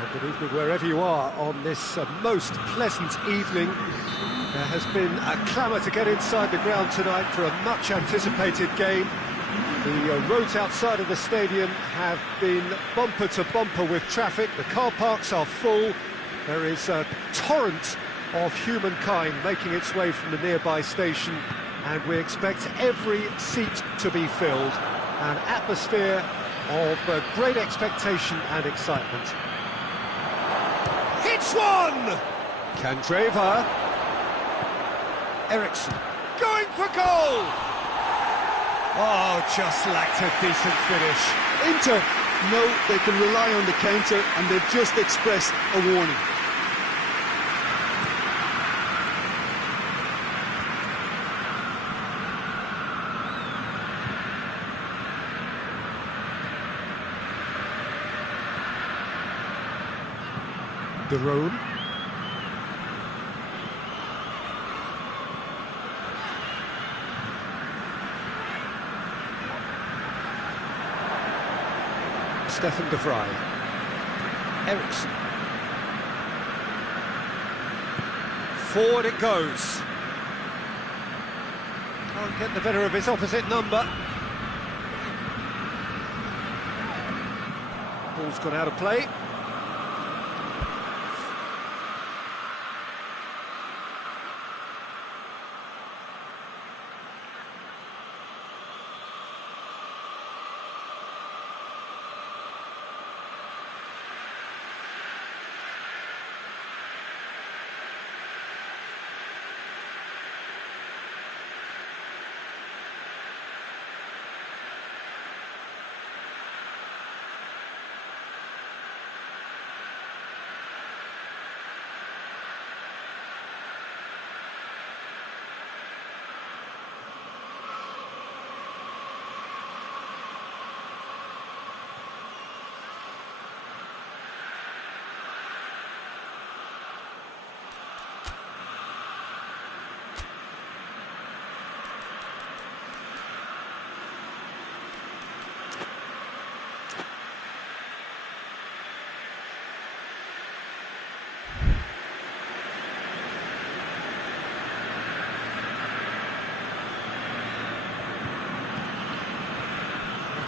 Well, good evening wherever you are on this most pleasant evening. There has been a clamour to get inside the ground tonight for a much-anticipated game. The roads outside of the stadium have been bumper to bumper with traffic. The car parks are full. There is a torrent of humankind making its way from the nearby station, and we expect every seat to be filled. An atmosphere of great expectation and excitement. Hits one! Candreva. Eriksson going for goal! Oh, just lacked a decent finish. Inter know they can rely on the counter, and they've just expressed a warning. De Roon. Stefan de Vrij. Eriksson. Forward it goes. Can't get the better of his opposite number. Ball's gone out of play.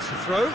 The throw.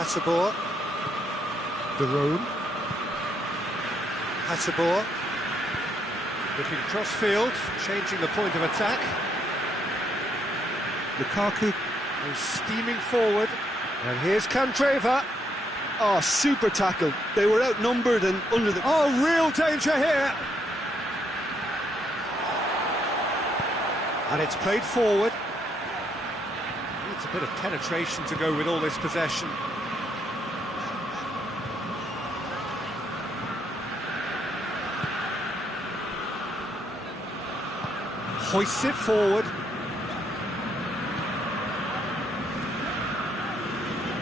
Hateboer. De Roon. Hateboer. Looking cross-field, changing the point of attack. Lukaku goes steaming forward. And here's Candreva. Oh, super tackle. They were outnumbered and under the... Oh, real danger here. And it's played forward. Needs a bit of penetration to go with all this possession. Hoists it forward.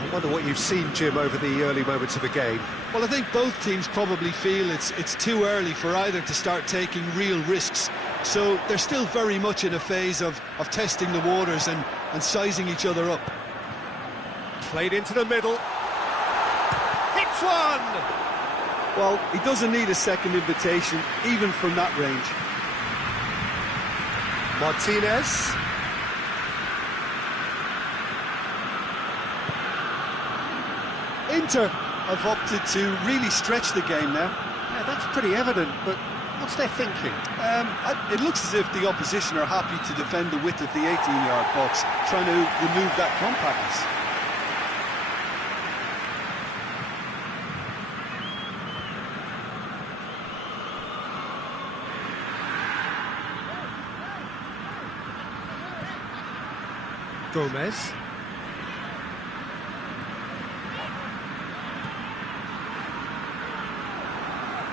I wonder what you've seen, Jim, over the early moments of the game. Well, I think both teams probably feel it's too early for either to start taking real risks. So they're still very much in a phase of testing the waters and sizing each other up. Played into the middle. Hits one! Well, he doesn't need a second invitation, even from that range. Martinez. Inter have opted to really stretch the game now. Yeah, that's pretty evident, but what's their thinking? It looks as if the opposition are happy to defend the width of the 18-yard box, trying to remove that compactness. Gomez.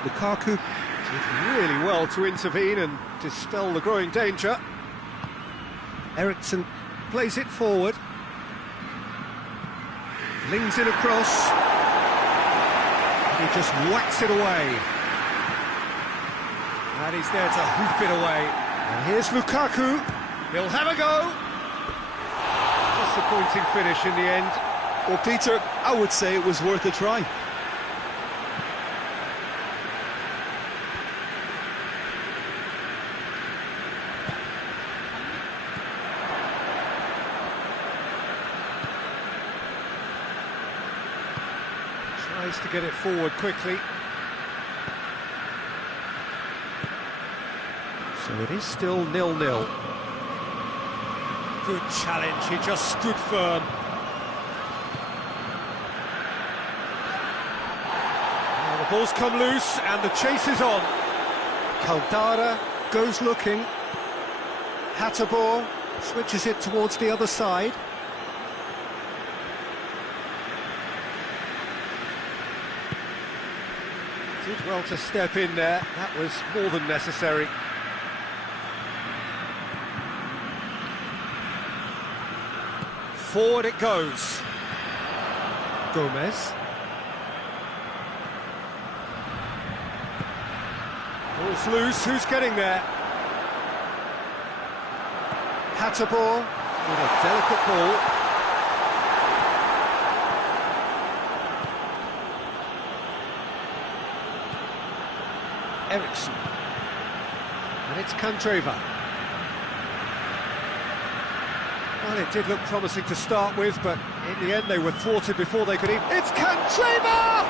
Lukaku did really well to intervene and dispel the growing danger. Eriksson plays it forward. Flings it across. And he just whacks it away. And he's there to hoof it away. And here's Lukaku. He'll have a go. Disappointing finish in the end. Well, Peter, I would say it was worth a try. Tries to get it forward quickly. So it is still 0-0. Good challenge, he just stood firm. Now the ball's come loose and the chase is on. Caldara goes looking. Hatterbaugh switches it towards the other side. Did well to step in there, that was more than necessary. Forward it goes. Gomez. Ball's loose, who's getting there? Hatterbaugh with a delicate ball. Eriksson. And it's Candreva. Well, it did look promising to start with, but in the end they were thwarted before they could even... It's Candreva!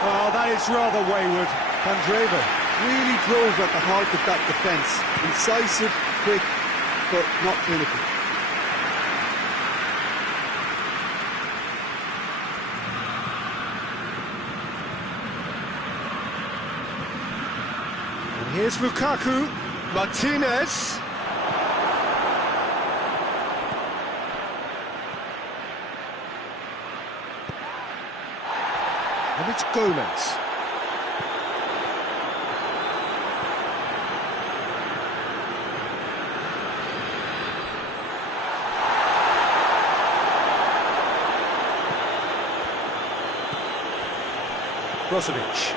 Oh, that is rather wayward. Candreva really drove at the heart of that defence. Incisive, quick, but not clinical. And here's Lukaku. Martinez. And it's Gomez. Brozovic.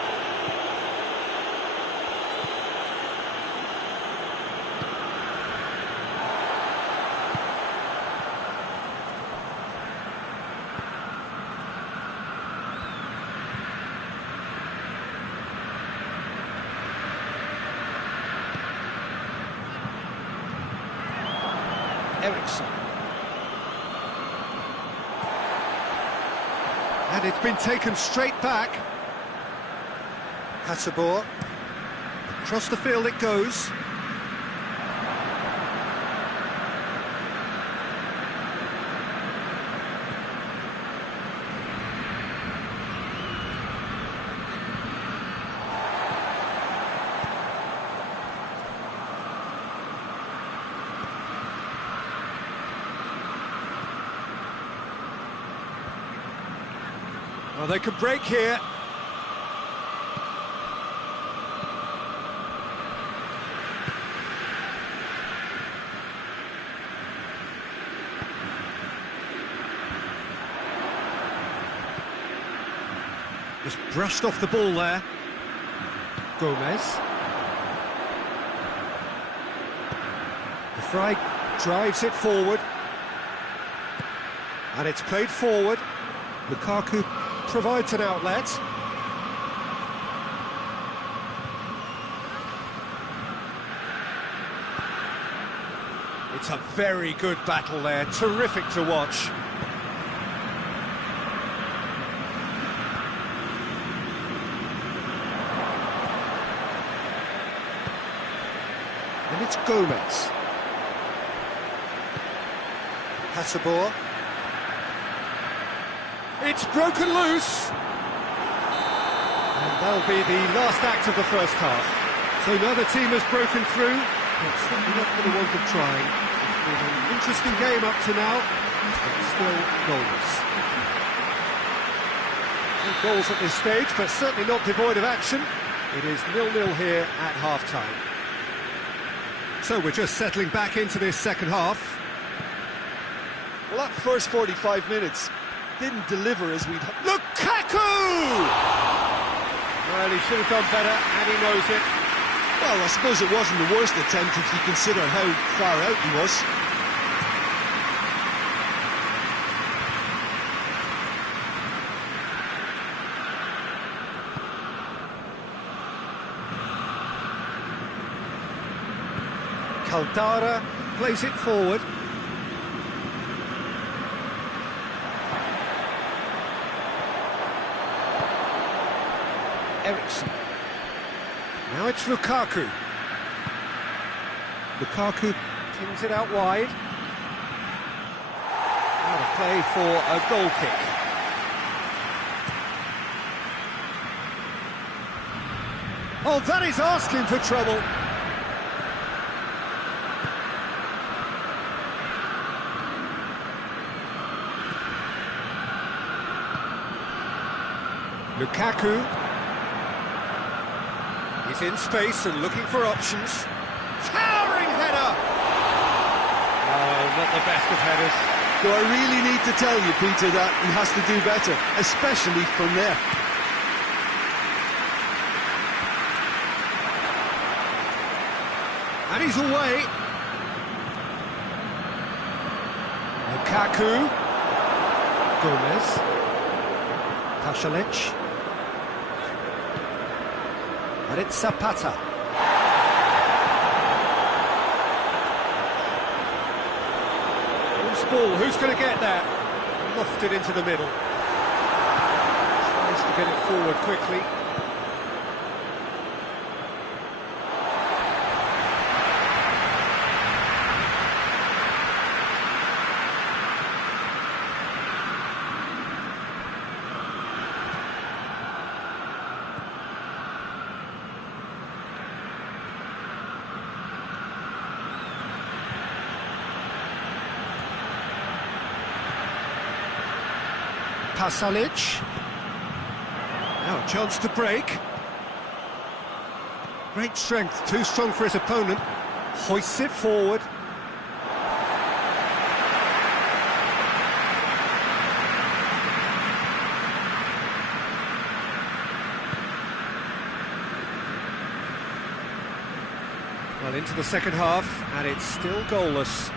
Eriksson. And it's been taken straight back. Hatterbaugh. Across the field it goes. Well, they could break here. Just brushed off the ball there. Gomez. The Fry drives it forward. And it's played forward. Lukaku provides an outlet. It's a very good battle there, terrific to watch. And it's Gomez. Hasabor. It's broken loose. And that'll be the last act of the first half. So neither team has broken through, but certainly not for the want of trying. It's been an interesting game up to now, but still goalless. No goals at this stage, but certainly not devoid of action. It is 0-0 here at half-time. So we're just settling back into this second half. Well, that first 45 minutes didn't deliver as we'd... Lukaku! Well, he should have done better, and he knows it. Well, I suppose it wasn't the worst attempt if you consider how far out he was. Caldara plays it forward. Eriksson. Now it's Lukaku. Lukaku pins it out wide. Out of play for a goal kick. Oh, that is asking for trouble. Lukaku. He's in space and looking for options. Towering header! Oh, not the best of headers. Do I really need to tell you, Peter, that he has to do better, especially from there? And he's away. Lukaku. Gomez. Pasalic. And it's Zapata. Loose ball, who's going to get that? Lofted into the middle. Tries to get it forward quickly. Pasalic. Now a chance to break. Great strength, too strong for his opponent. Hoists it forward. Well, into the second half, and it's still goalless.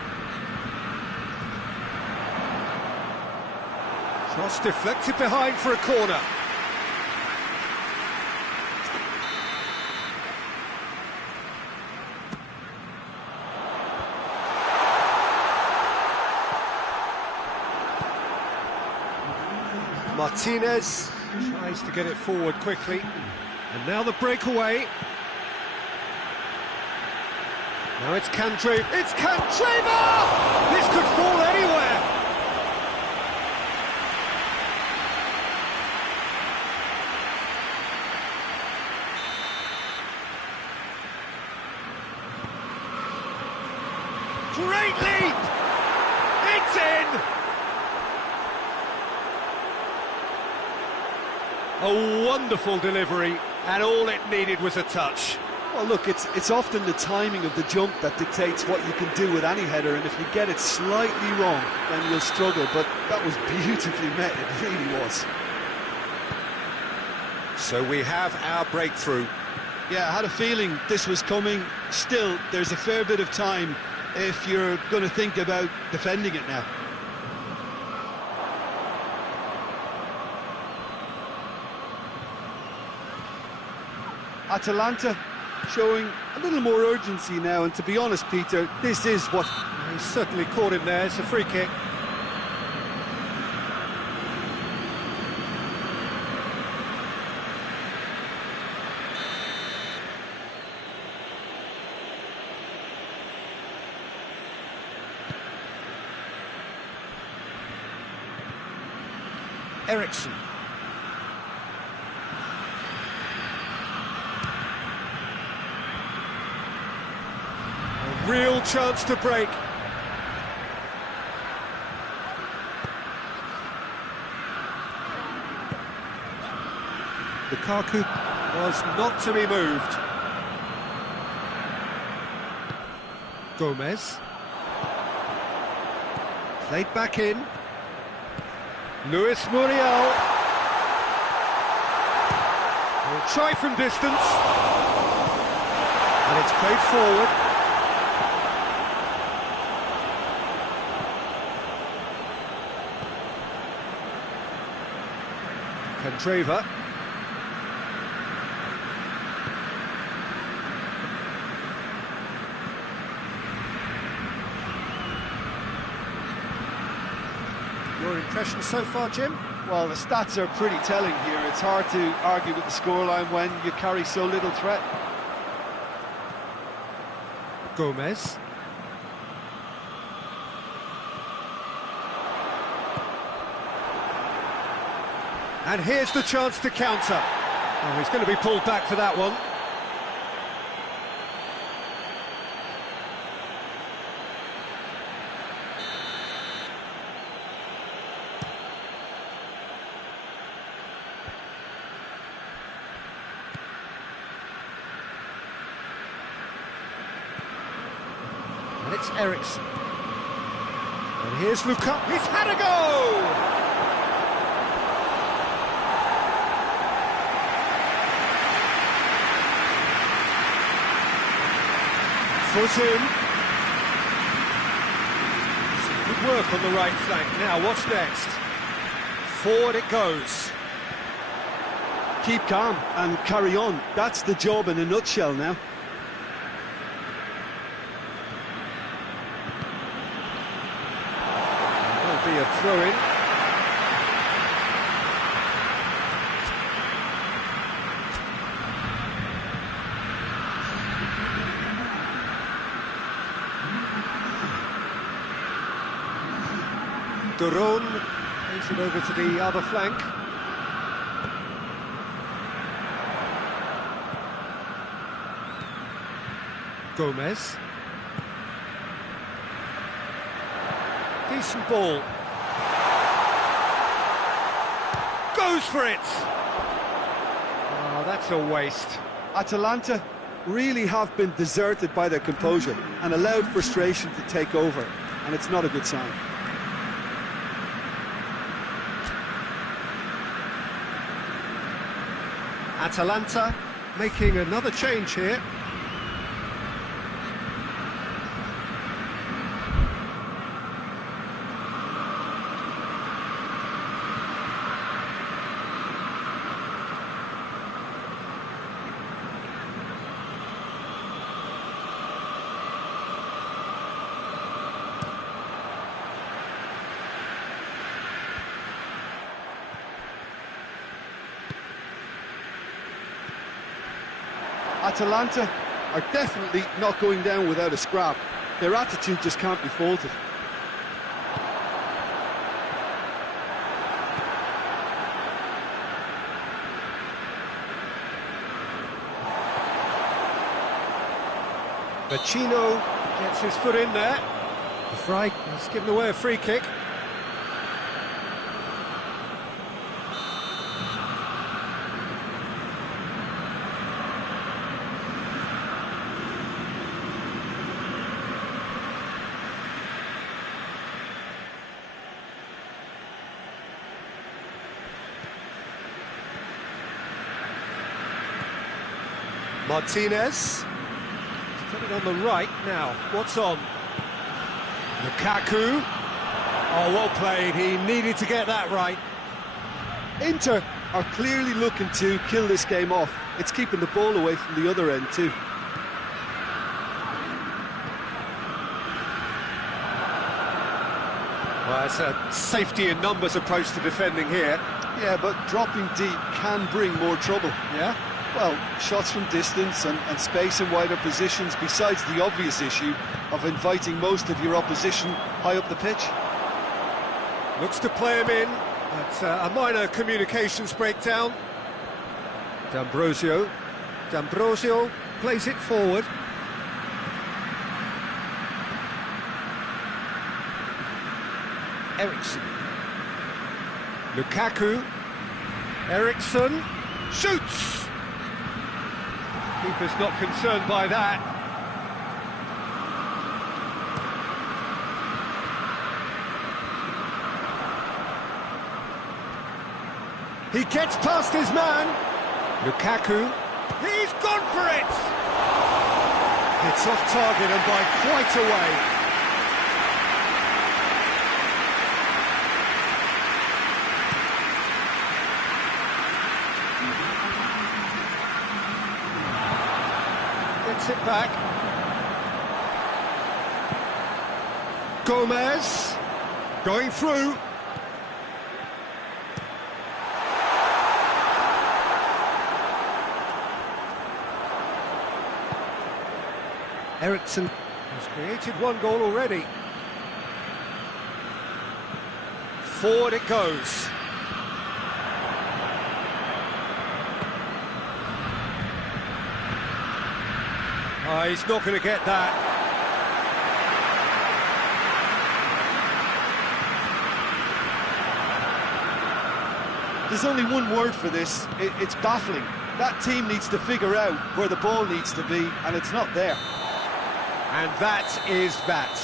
Cross deflected behind for a corner. Martinez tries to get it forward quickly. And now the breakaway. Now it's Candreva. It's Candreva! This could fall anywhere. Great leap! It's in! A wonderful delivery, and all it needed was a touch. Well, look, it's often the timing of the jump that dictates what you can do with any header, and if you get it slightly wrong, then you'll struggle, but that was beautifully met, it really was. So we have our breakthrough. Yeah, I had a feeling this was coming. Still, there's a fair bit of time if you're going to think about defending it now. Atalanta showing a little more urgency now, and to be honest, Peter, this is what... He's certainly caught him there. It's a free kick. Eriksson. A real chance to break. Lukaku was not to be moved. Gomez. Played back in. Luis Muriel. Will try from distance. And it's played forward. Candreva. Your impression so far, Jim? Well, the stats are pretty telling here. It's hard to argue with the scoreline when you carry so little threat. Gomez. And here's the chance to counter. Oh, he's going to be pulled back for that one. And it's Eriksson. And here's Lukaku. He's had a go! Foot in. Good work on the right flank. Now, what's next? Forward it goes. Keep calm and carry on. That's the job in a nutshell now. Will be a throw-in. Duron plays it over to the other flank. Gomez. Decent ball. Goes for it! Oh, that's a waste. Atalanta really have been deserted by their composure and allowed frustration to take over, and it's not a good sign. Atalanta making another change here. Atalanta are definitely not going down without a scrap. Their attitude just can't be faulted. Vecino gets his foot in there. The Frey has given away a free kick. Martinez. He's got it on the right now. What's on? Lukaku. Oh, well played. He needed to get that right. Inter are clearly looking to kill this game off. It's keeping the ball away from the other end too. Well, it's a safety in numbers approach to defending here. Yeah, but dropping deep can bring more trouble. Yeah? Well, shots from distance and space in wider positions, besides the obvious issue of inviting most of your opposition high up the pitch. Looks to play him in, but a minor communications breakdown. D'Ambrosio plays it forward. Eriksson. Lukaku. Eriksson shoots! Keeper's not concerned by that. He gets past his man. Lukaku. He's gone for it! It's off target and by quite a way. Gets it back. Gomez going through. Eriksson has created one goal already. Forward it goes. Oh, he's not going to get that. There's only one word for this. It's baffling. That team needs to figure out where the ball needs to be, and it's not there. And that is that.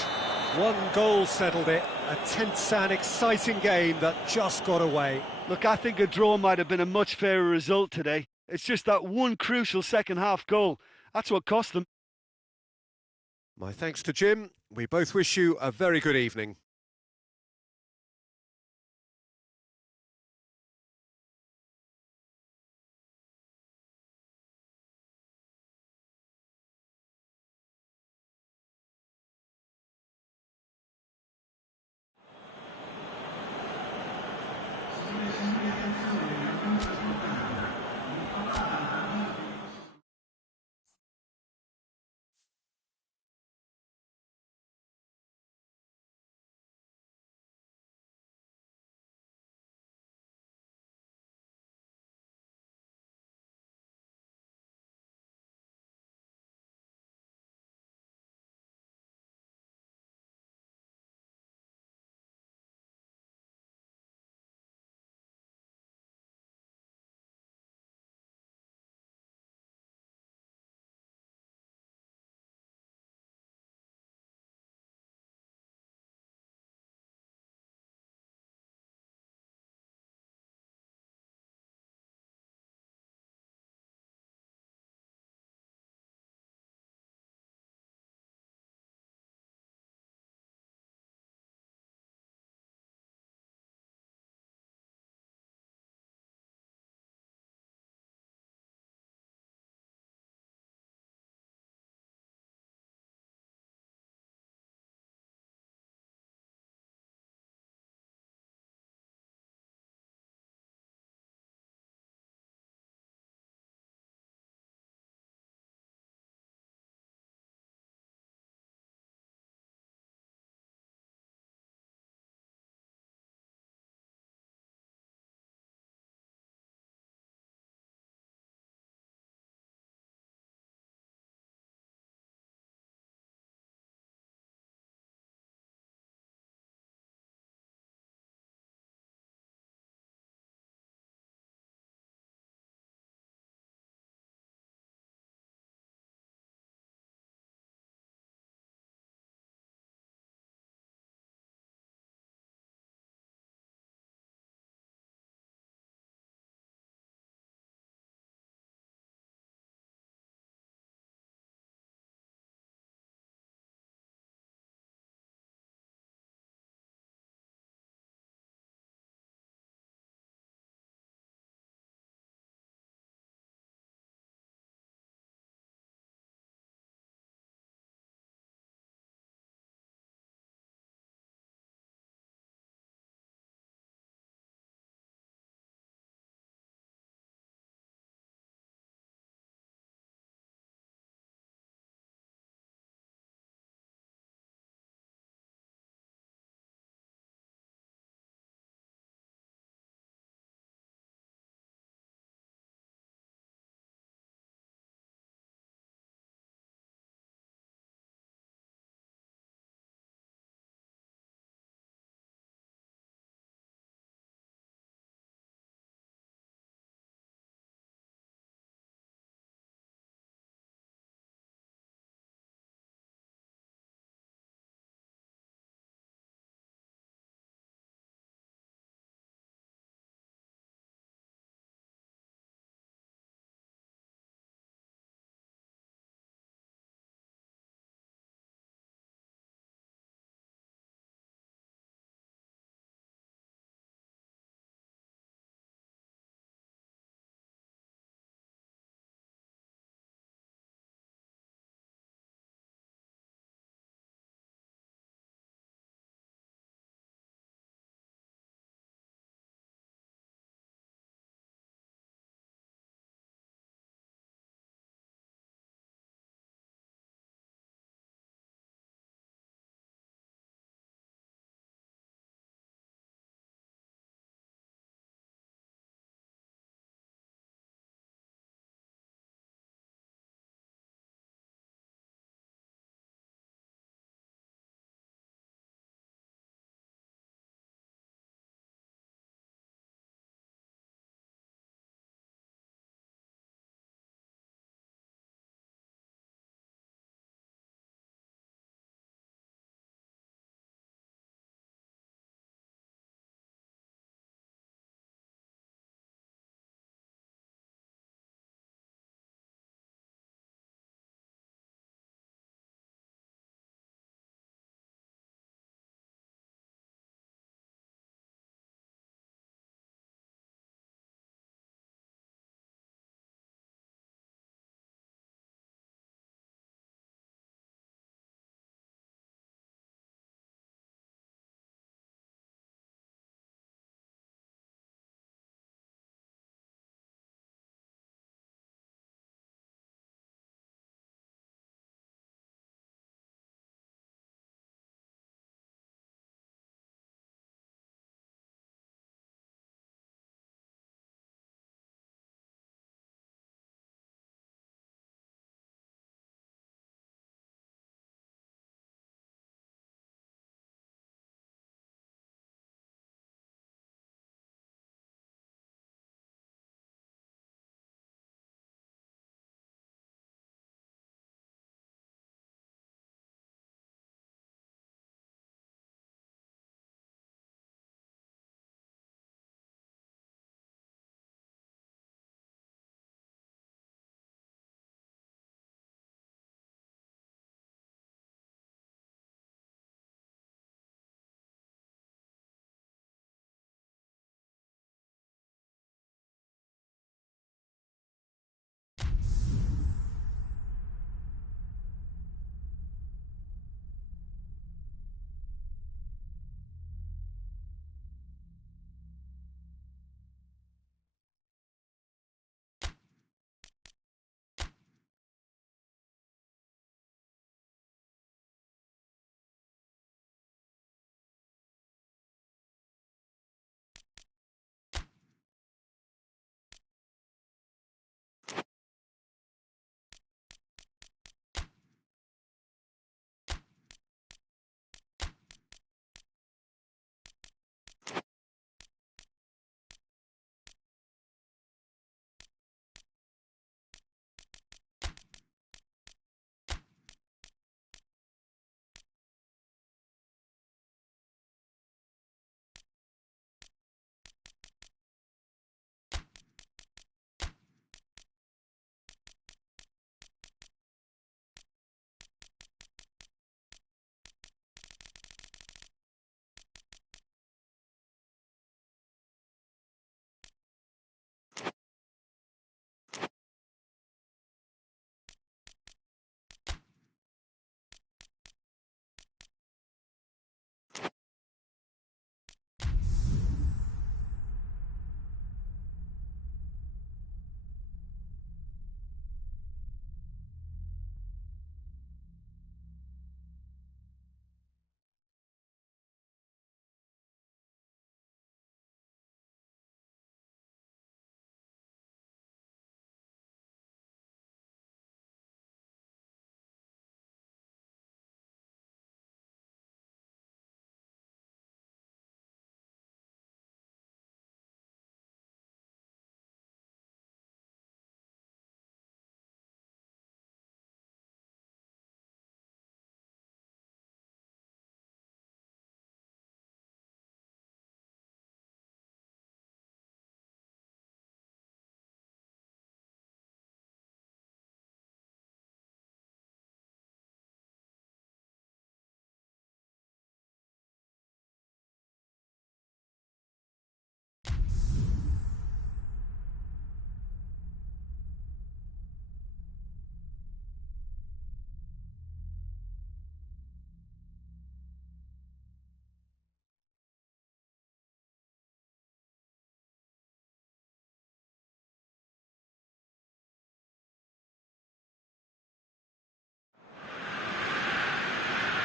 One goal settled it. A tense and exciting game that just got away. Look, I think a draw might have been a much fairer result today. It's just that one crucial second-half goal. That's what cost them. My thanks to Jim. We both wish you a very good evening.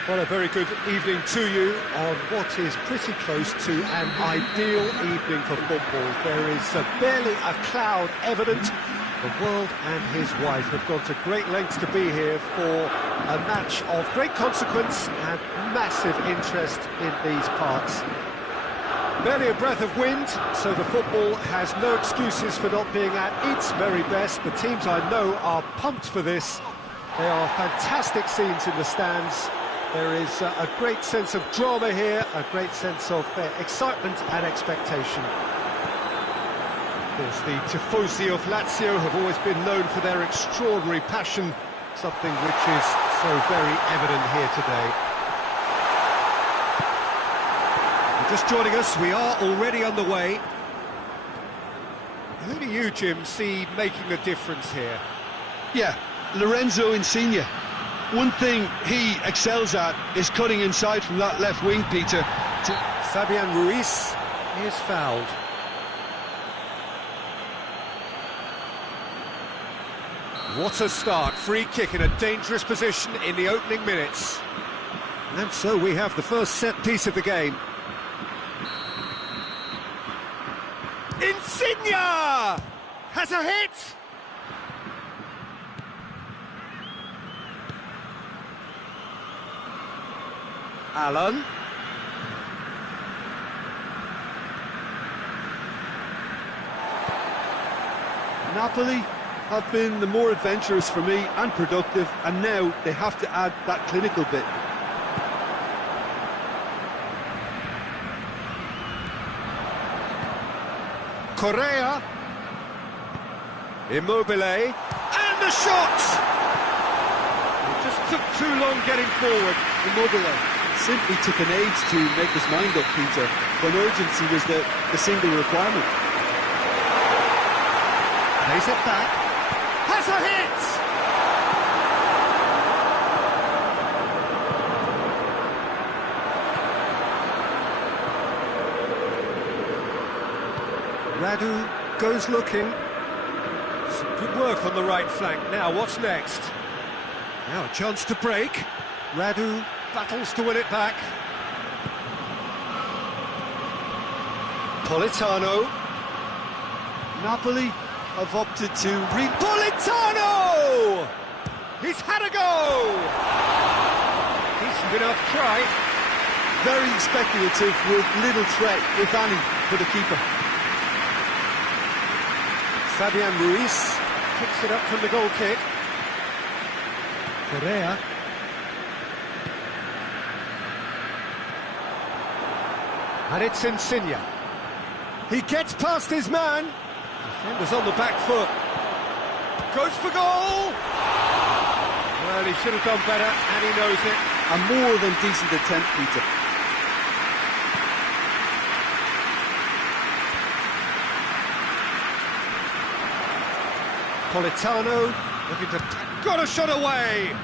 Well, a very good evening to you on what is pretty close to an ideal evening for football. There is barely a cloud evident. The world and his wife have gone to great lengths to be here for a match of great consequence and massive interest in these parts. Barely a breath of wind, so the football has no excuses for not being at its very best. The teams I know are pumped for this. There are fantastic scenes in the stands. There is a great sense of drama here, a great sense of excitement and expectation. Of course, the tifosi of Lazio have always been known for their extraordinary passion, something which is so very evident here today. Just joining us, we are already underway. Who do you, Jim, see making a difference here? Yeah, Lorenzo Insigne. One thing he excels at is cutting inside from that left wing, Peter. Fabian Ruiz is fouled. What a start, free kick in a dangerous position in the opening minutes. And so we have the first set piece of the game. Insigne has a hit! Alan. Napoli have been the more adventurous for me and productive, and now they have to add that clinical bit. Correa. Immobile. And the shot! It just took too long getting forward. Immobile simply took an age to make his mind up, Peter, when urgency was the single requirement. Plays it back. Has a hit! Radu goes looking. Some good work on the right flank. Now, what's next? Now a chance to break. Radu battles to win it back. Politano. Napoli have opted to Politano! He's had a go! Decent enough try. Very speculative with little threat, if any, for the keeper. Fabian Ruiz picks it up from the goal kick. Correa. And it's Insigne. He gets past his man. Defender's on the back foot. Goes for goal! Well, he should have done better, and he knows it. A more than decent attempt, Peter. Politano looking to... got a shot away!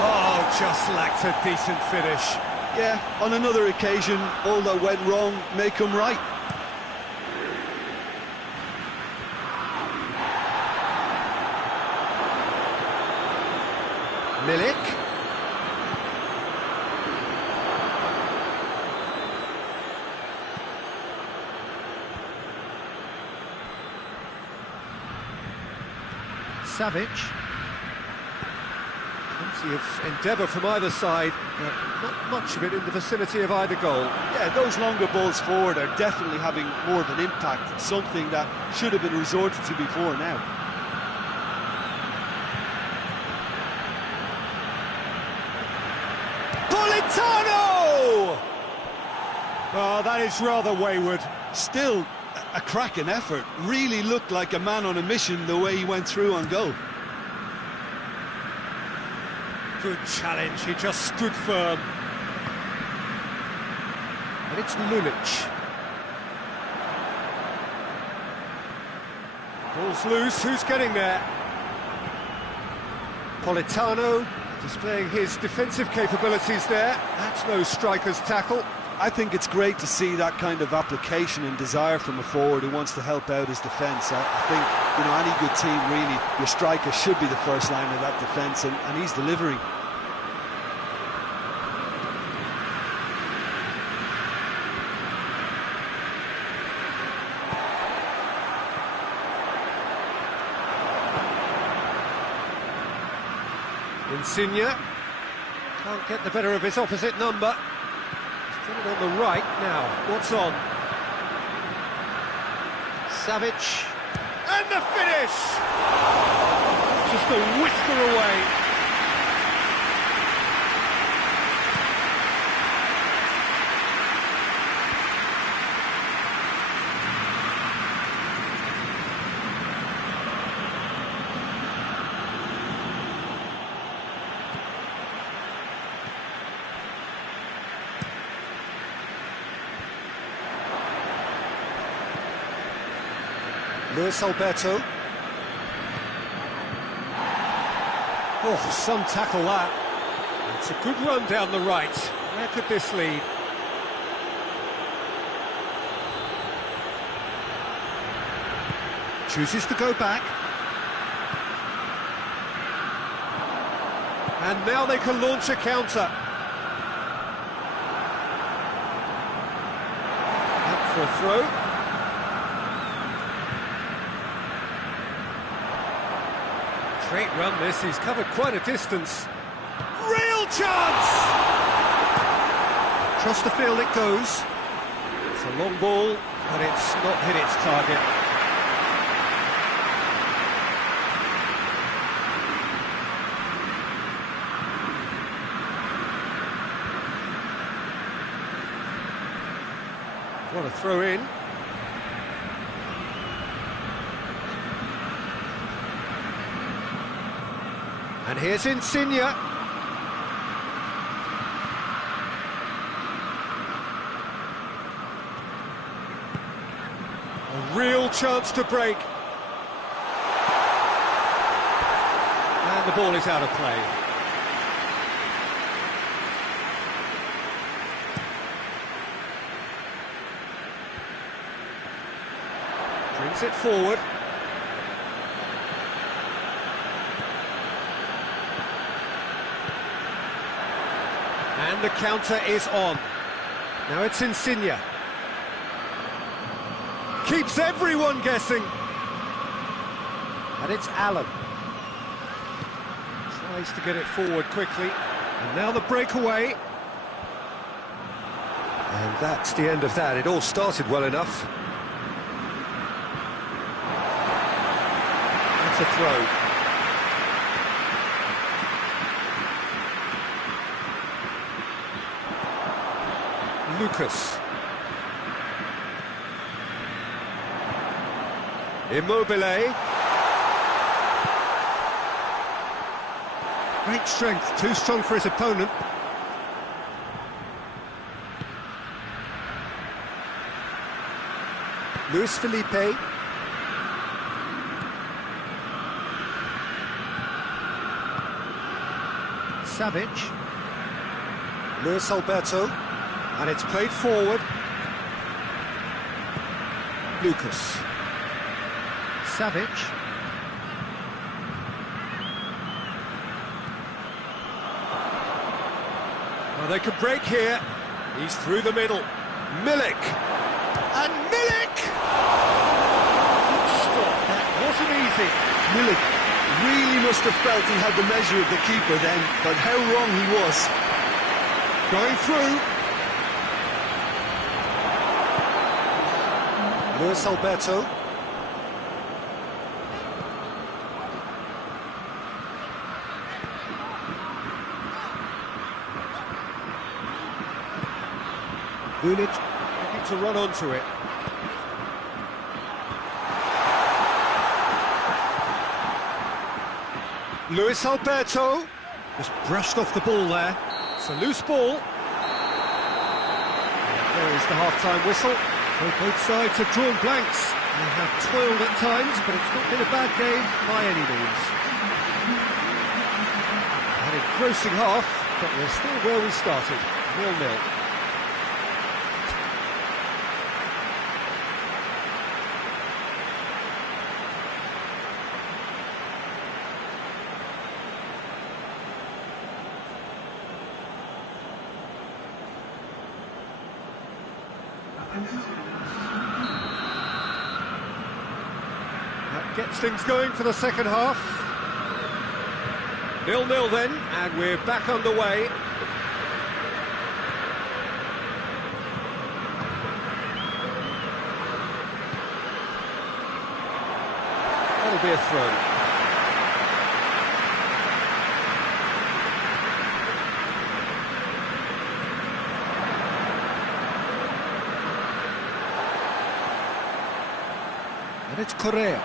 Oh, just lacked a decent finish. Yeah, on another occasion, all that went wrong may come right. Milik. Savic. Plenty of endeavour from either side, but not much of it in the vicinity of either goal. Yeah, those longer balls forward are definitely having more of an impact, something that should have been resorted to before now. Politano! Oh, that is rather wayward. Still a cracking effort. Really looked like a man on a mission the way he went through on goal. Good challenge, he just stood firm. And it's Lulic. Ball's loose, who's getting there? Politano displaying his defensive capabilities there. That's no striker's tackle. I think it's great to see that kind of application and desire from a forward who wants to help out his defence. I think, you know, any good team, really, your striker should be the first line of that defence, and he's delivering. Insigne can't get the better of his opposite number. He's got it on the right now. What's on? Savic. And the finish! Just a whisker away. Luis Alberto. Oh, some tackle that. It's a good run down the right. Where could this lead? Chooses to go back. And now they can launch a counter. Up for a throw. Great run this, he's covered quite a distance. Real chance! Across the field it goes. It's a long ball, but it's not hit its target. What a throw in. And here's Insigne. A real chance to break. And the ball is out of play. Brings it forward. And the counter is on. Now it's Insigne. Keeps everyone guessing. And it's Allen. Tries to get it forward quickly. And now the breakaway. And that's the end of that. It all started well enough. That's a throw. Lucas. Immobile. Great strength, too strong for his opponent. Luis Felipe. Savic. Luis Alberto. And it's played forward. Lucas. Savic. Well, they could break here. He's through the middle. Milik. And Milik! Stop. That wasn't easy. Milik really must have felt he had the measure of the keeper then, but how wrong he was. Going through. Luis Alberto. Lulic looking to run onto it. Luis Alberto. Just brushed off the ball there. It's a loose ball. There is the half-time whistle. So both sides have drawn blanks. They have toiled at times, but it's not been a bad game by any means. An engrossing half, but we're still where we started, 0-0. That gets things going for the second half. 0-0 then, and we're back underway. That'll be a throw. And it's Correa.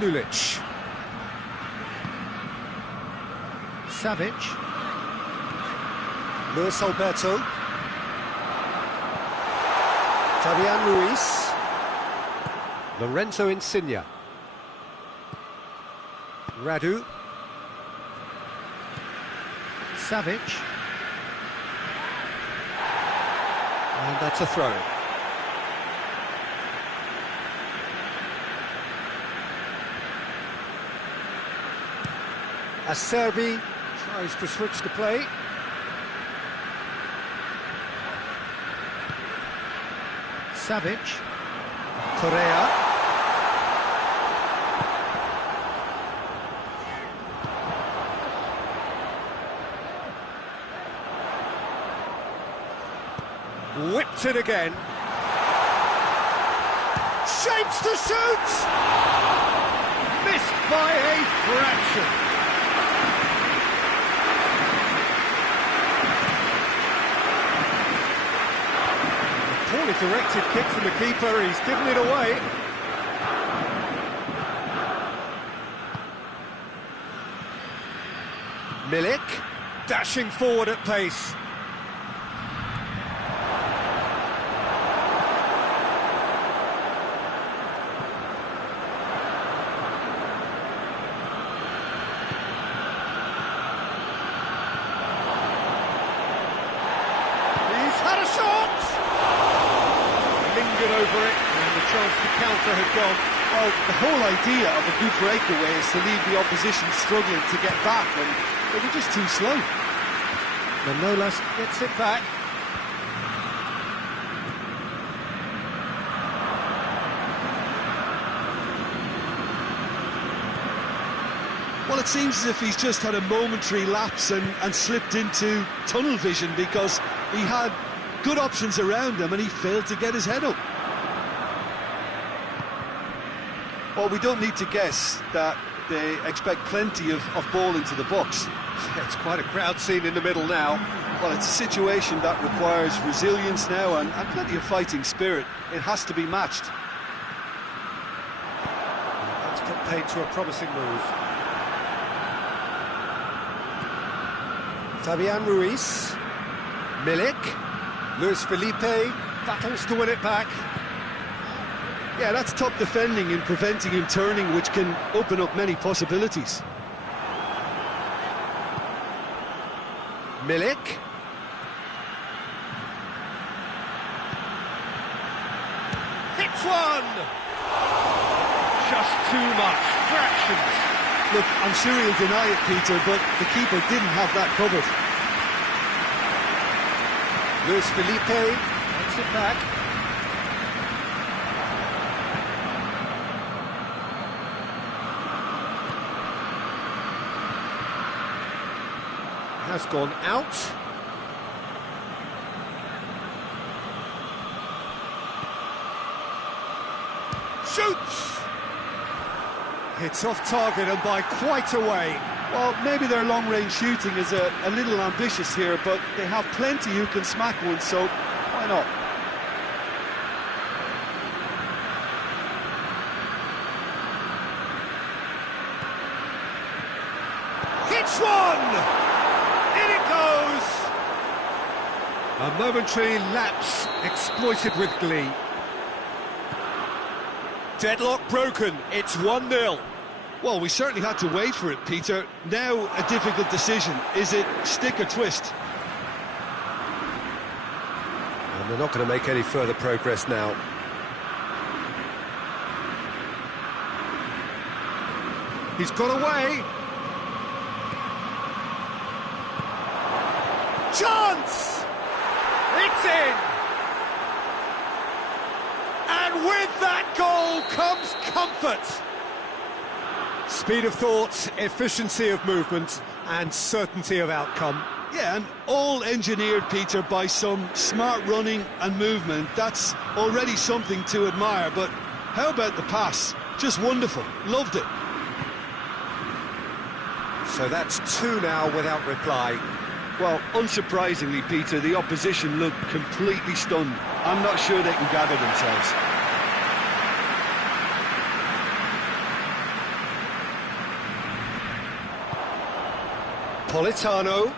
Lulic. Savic. Luis Alberto. Fabian Ruiz. Lorenzo Insigne. Radu. Savic. And that's a throw. Acerbi tries to switch the play. Savic. Correa. Whipped it again. Shapes to shoot! Missed by a fraction. Poorly directed kick from the keeper, he's given it away. Milik, dashing forward at pace. He's had a shot! Lingered over it, and the chance to counter had gone. Well, the whole idea of a good breakaway is to leave the opposition struggling to get back, and they were just too slow. Manolas gets it back. Well, it seems as if he's just had a momentary lapse and slipped into tunnel vision, because he had good options around him and he failed to get his head up. Well, we don't need to guess that they expect plenty of ball into the box. It's quite a crowd scene in the middle now. Well, it's a situation that requires resilience now and plenty of fighting spirit. It has to be matched. That's put paid to a promising move. Fabian Ruiz. Milik. Luis Felipe battles to win it back. Yeah, that's top defending in preventing him turning, which can open up many possibilities. Milik. Hits one! Just too much. Fractions. Look, I'm sure he'll deny it, Peter, but the keeper didn't have that covered. Luis Felipe gets it back. Has gone out. Shoots! It's off target and by quite a way. Well, maybe their long-range shooting is a little ambitious here, but they have plenty who can smack one, so why not? Hits one! In it goes! A momentary lapse exploited with glee. Deadlock broken, it's 1-0. Well, we certainly had to wait for it, Peter. Now a difficult decision. Is it stick or twist? And they're not going to make any further progress now. He's got away. Chance! It's in! And with that goal comes comfort. Speed of thought, efficiency of movement, and certainty of outcome. Yeah, and all engineered, Peter, by some smart running and movement. That's already something to admire, but how about the pass? Just wonderful. Loved it. So that's 2 now without reply. Well, unsurprisingly, Peter, the opposition looked completely stunned. I'm not sure they can gather themselves. Politano.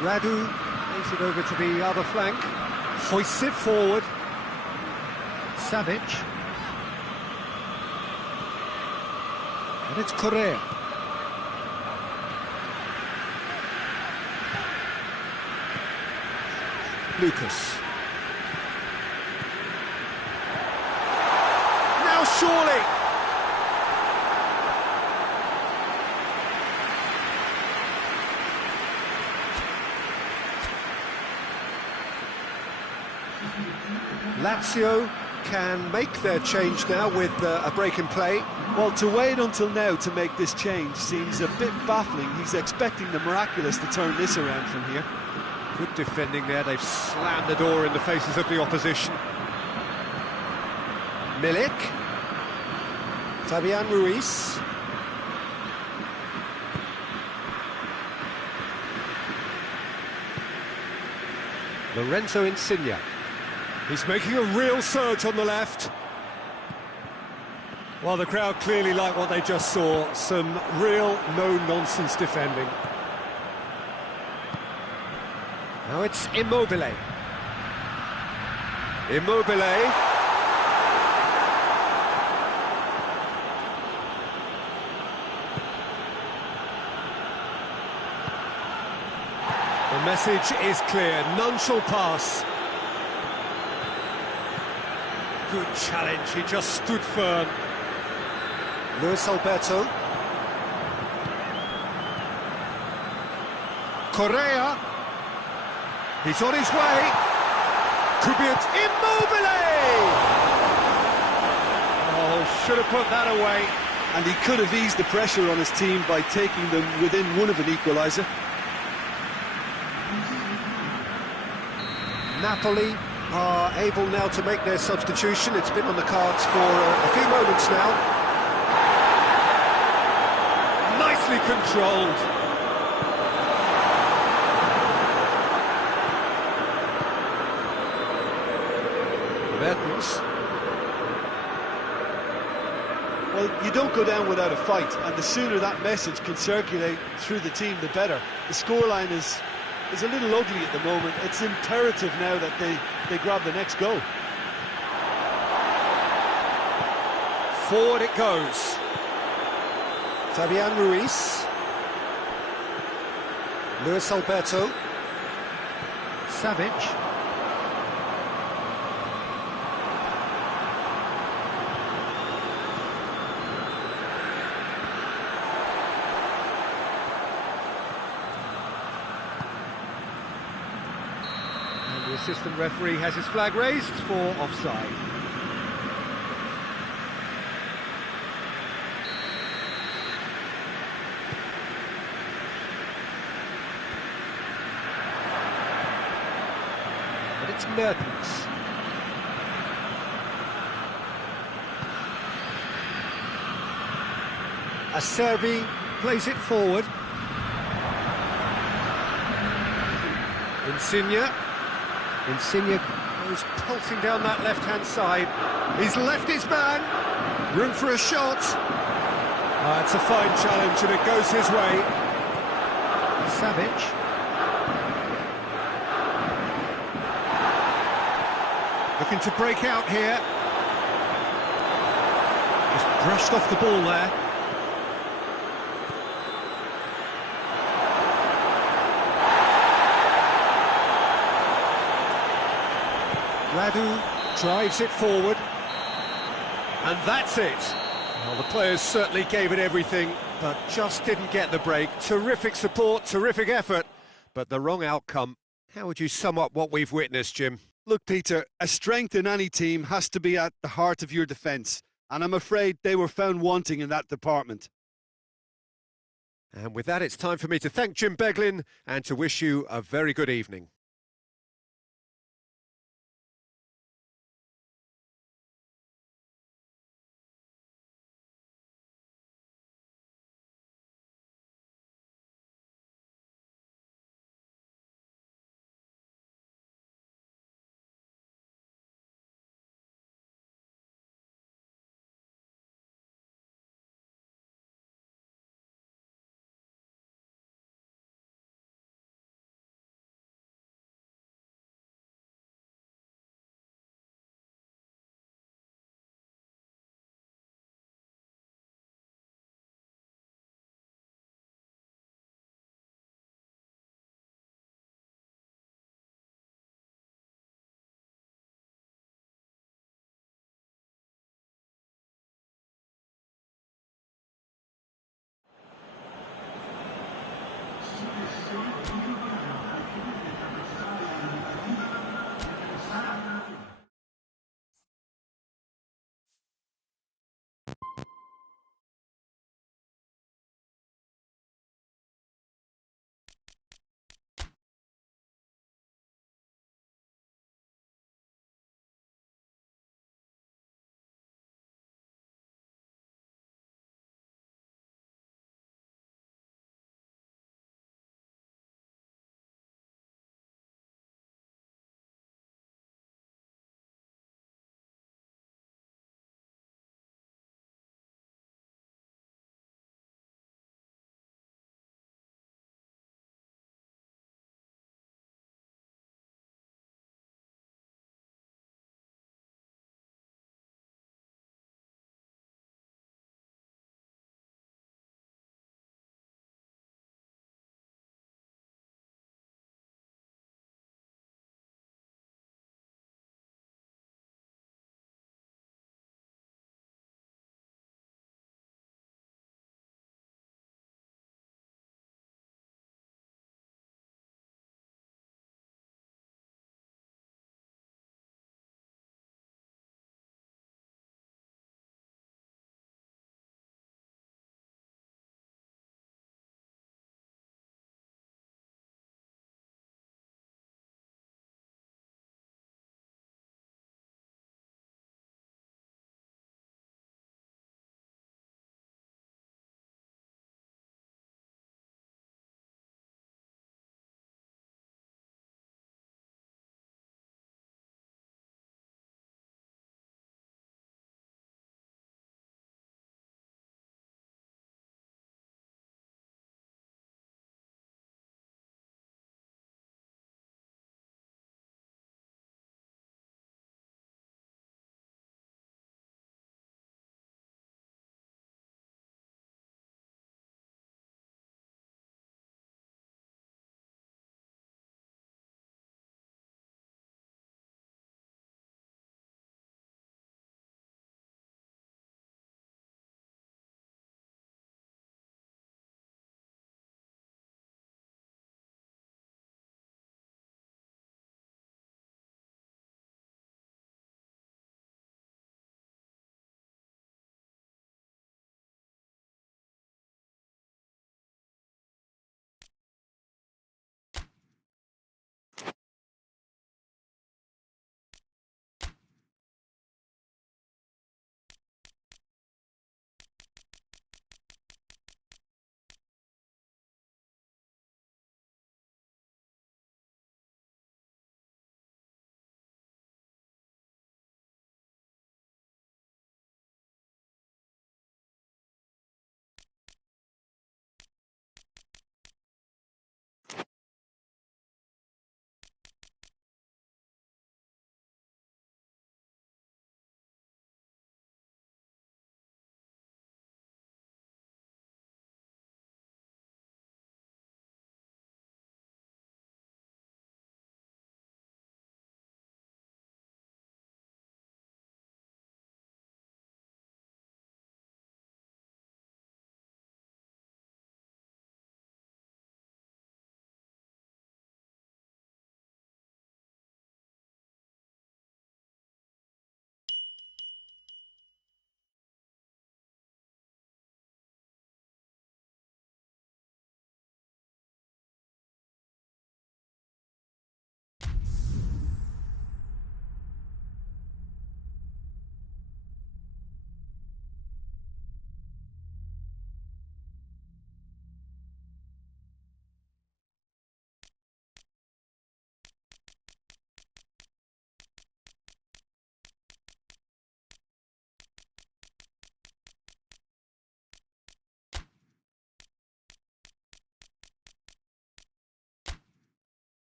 Radu plays it over to the other flank. Hoists it forward. Savic. And it's Correa. Lucas. Now surely. Lazio can make their change now with a break in play. Well, to wait until now to make this change seems a bit baffling. He's expecting the miraculous to turn this around from here. Good defending there. They've slammed the door in the faces of the opposition. Milik. Fabian Ruiz. Lorenzo Insigne. He's making a real surge on the left. Well, the crowd clearly like what they just saw. Some real no-nonsense defending. Now it's Immobile. Immobile. The message is clear. None shall pass. Good challenge, he just stood firm. Luis Alberto. Correa. He's on his way. Could be Immobile! Oh, should have put that away. And he could have eased the pressure on his team by taking them within one of an equaliser. Napoli are able now to make their substitution. It's been on the cards for a few moments now. Nicely controlled. Mertens. Well, you don't go down without a fight, and the sooner that message can circulate through the team, the better. The scoreline is a little ugly at the moment. It's imperative now that they grab the next goal. Forward it goes. Fabian Ruiz. Luis Alberto. Savic. The assistant referee has his flag raised for offside. But it's Mertens. Acerbi plays it forward. Insigne. Insigne goes pulsing down that left-hand side. He's left his man. Room for a shot. It's a fine challenge and it goes his way. Savic. Looking to break out here. Just brushed off the ball there. Radu drives it forward, and that's it. Well, the players certainly gave it everything, but just didn't get the break. Terrific support, terrific effort, but the wrong outcome. How would you sum up what we've witnessed, Jim? Look, Peter, a strength in any team has to be at the heart of your defence, and I'm afraid they were found wanting in that department. And with that, it's time for me to thank Jim Beglin and to wish you a very good evening.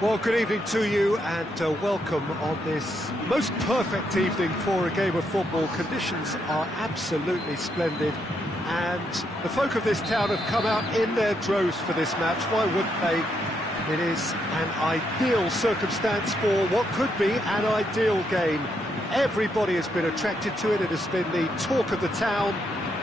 Well, good evening to you and welcome on this most perfect evening for a game of football. Conditions are absolutely splendid and the folk of this town have come out in their droves for this match. Why wouldn't they? It is an ideal circumstance for what could be an ideal game. Everybody has been attracted to it. It has been the talk of the town,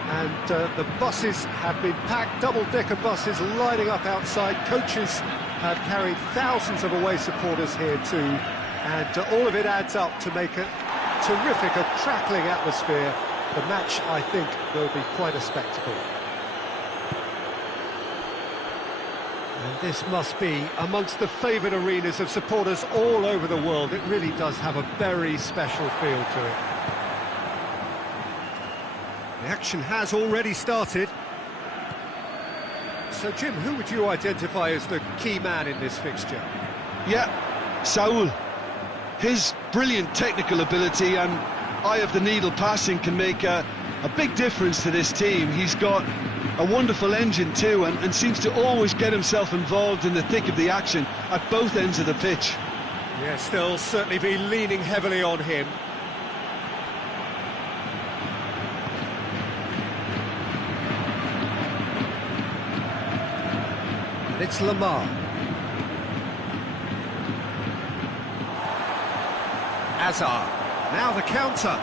and the buses have been packed, double-decker buses lining up outside. Coaches have carried thousands of away supporters here too, and all of it adds up to make a terrific, a crackling atmosphere. The match, I think, will be quite a spectacle. And this must be amongst the favoured arenas of supporters all over the world. It really does have a very special feel to it. The action has already started. So, Jim, who would you identify as the key man in this fixture? Yeah, Saul. His brilliant technical ability and eye of the needle passing can make a big difference to this team. He's got a wonderful engine too, and seems to always get himself involved in the thick of the action at both ends of the pitch. Yes, they'll certainly be leaning heavily on him. And it's Lamar. Azar. Now the counter.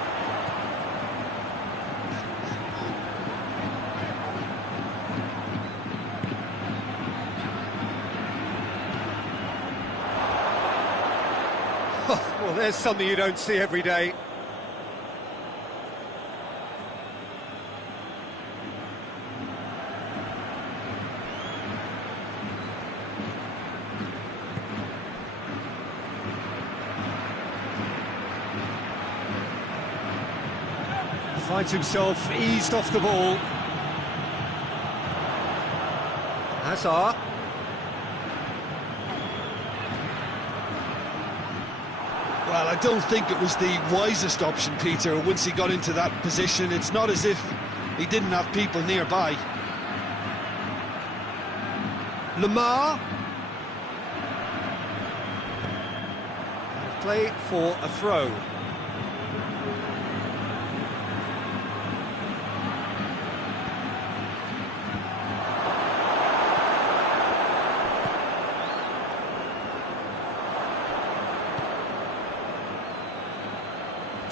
Well, there's something you don't see every day. Finds himself eased off the ball. Hazard. Well, I don't think it was the wisest option, Peter, once he got into that position. It's not as if he didn't have people nearby. Lamar. Play for a throw.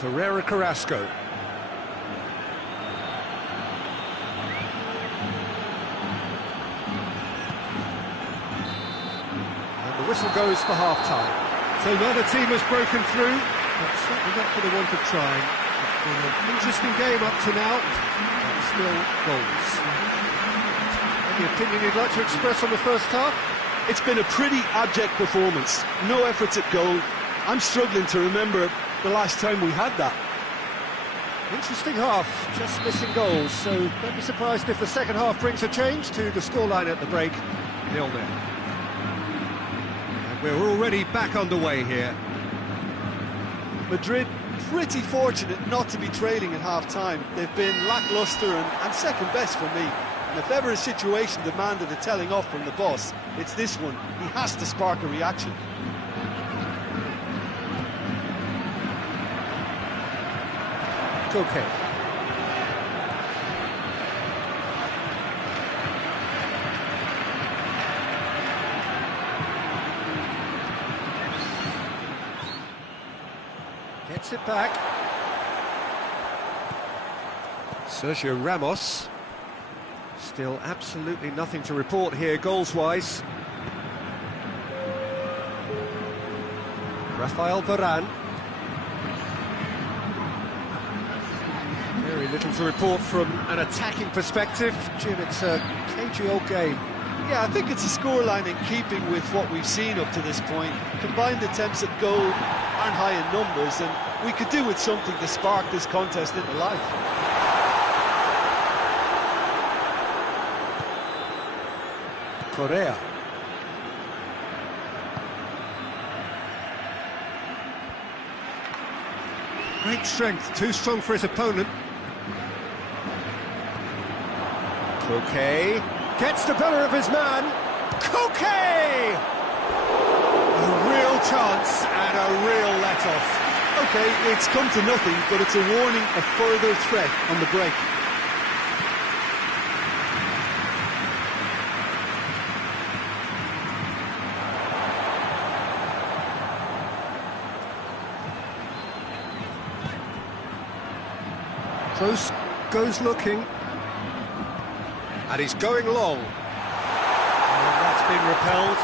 Ferreira Carrasco. And the whistle goes for half-time. So another team has broken through, but certainly not for the want of trying. It's been an interesting game up to now, but still goals. Any opinion you'd like to express on the first half? It's been a pretty abject performance. No efforts at goal. I'm struggling to remember the last time we had that. Interesting half, just missing goals, so don't be surprised if the second half brings a change to the scoreline at the break, 0-0. And we're already back underway here. Madrid pretty fortunate not to be trailing at half-time. They've been lacklustre and second best for me. And if ever a situation demanded a telling off from the boss, it's this one. He has to spark a reaction. Okay. Gets it back. Sergio Ramos. Still absolutely nothing to report here goals-wise. Rafael Varane. Very little to report from an attacking perspective. Jim, it's a cagey old game. Yeah, I think it's a scoreline in keeping with what we've seen up to this point. Combined attempts at goal aren't high in numbers, and we could do with something to spark this contest into life. Correa. Great strength, too strong for his opponent. Koke gets the better of his man. Koke! A chance and a real let-off. OK, it's come to nothing, but it's a warning of further threat on the break. Close goes looking. And he's going long. And that's been repelled.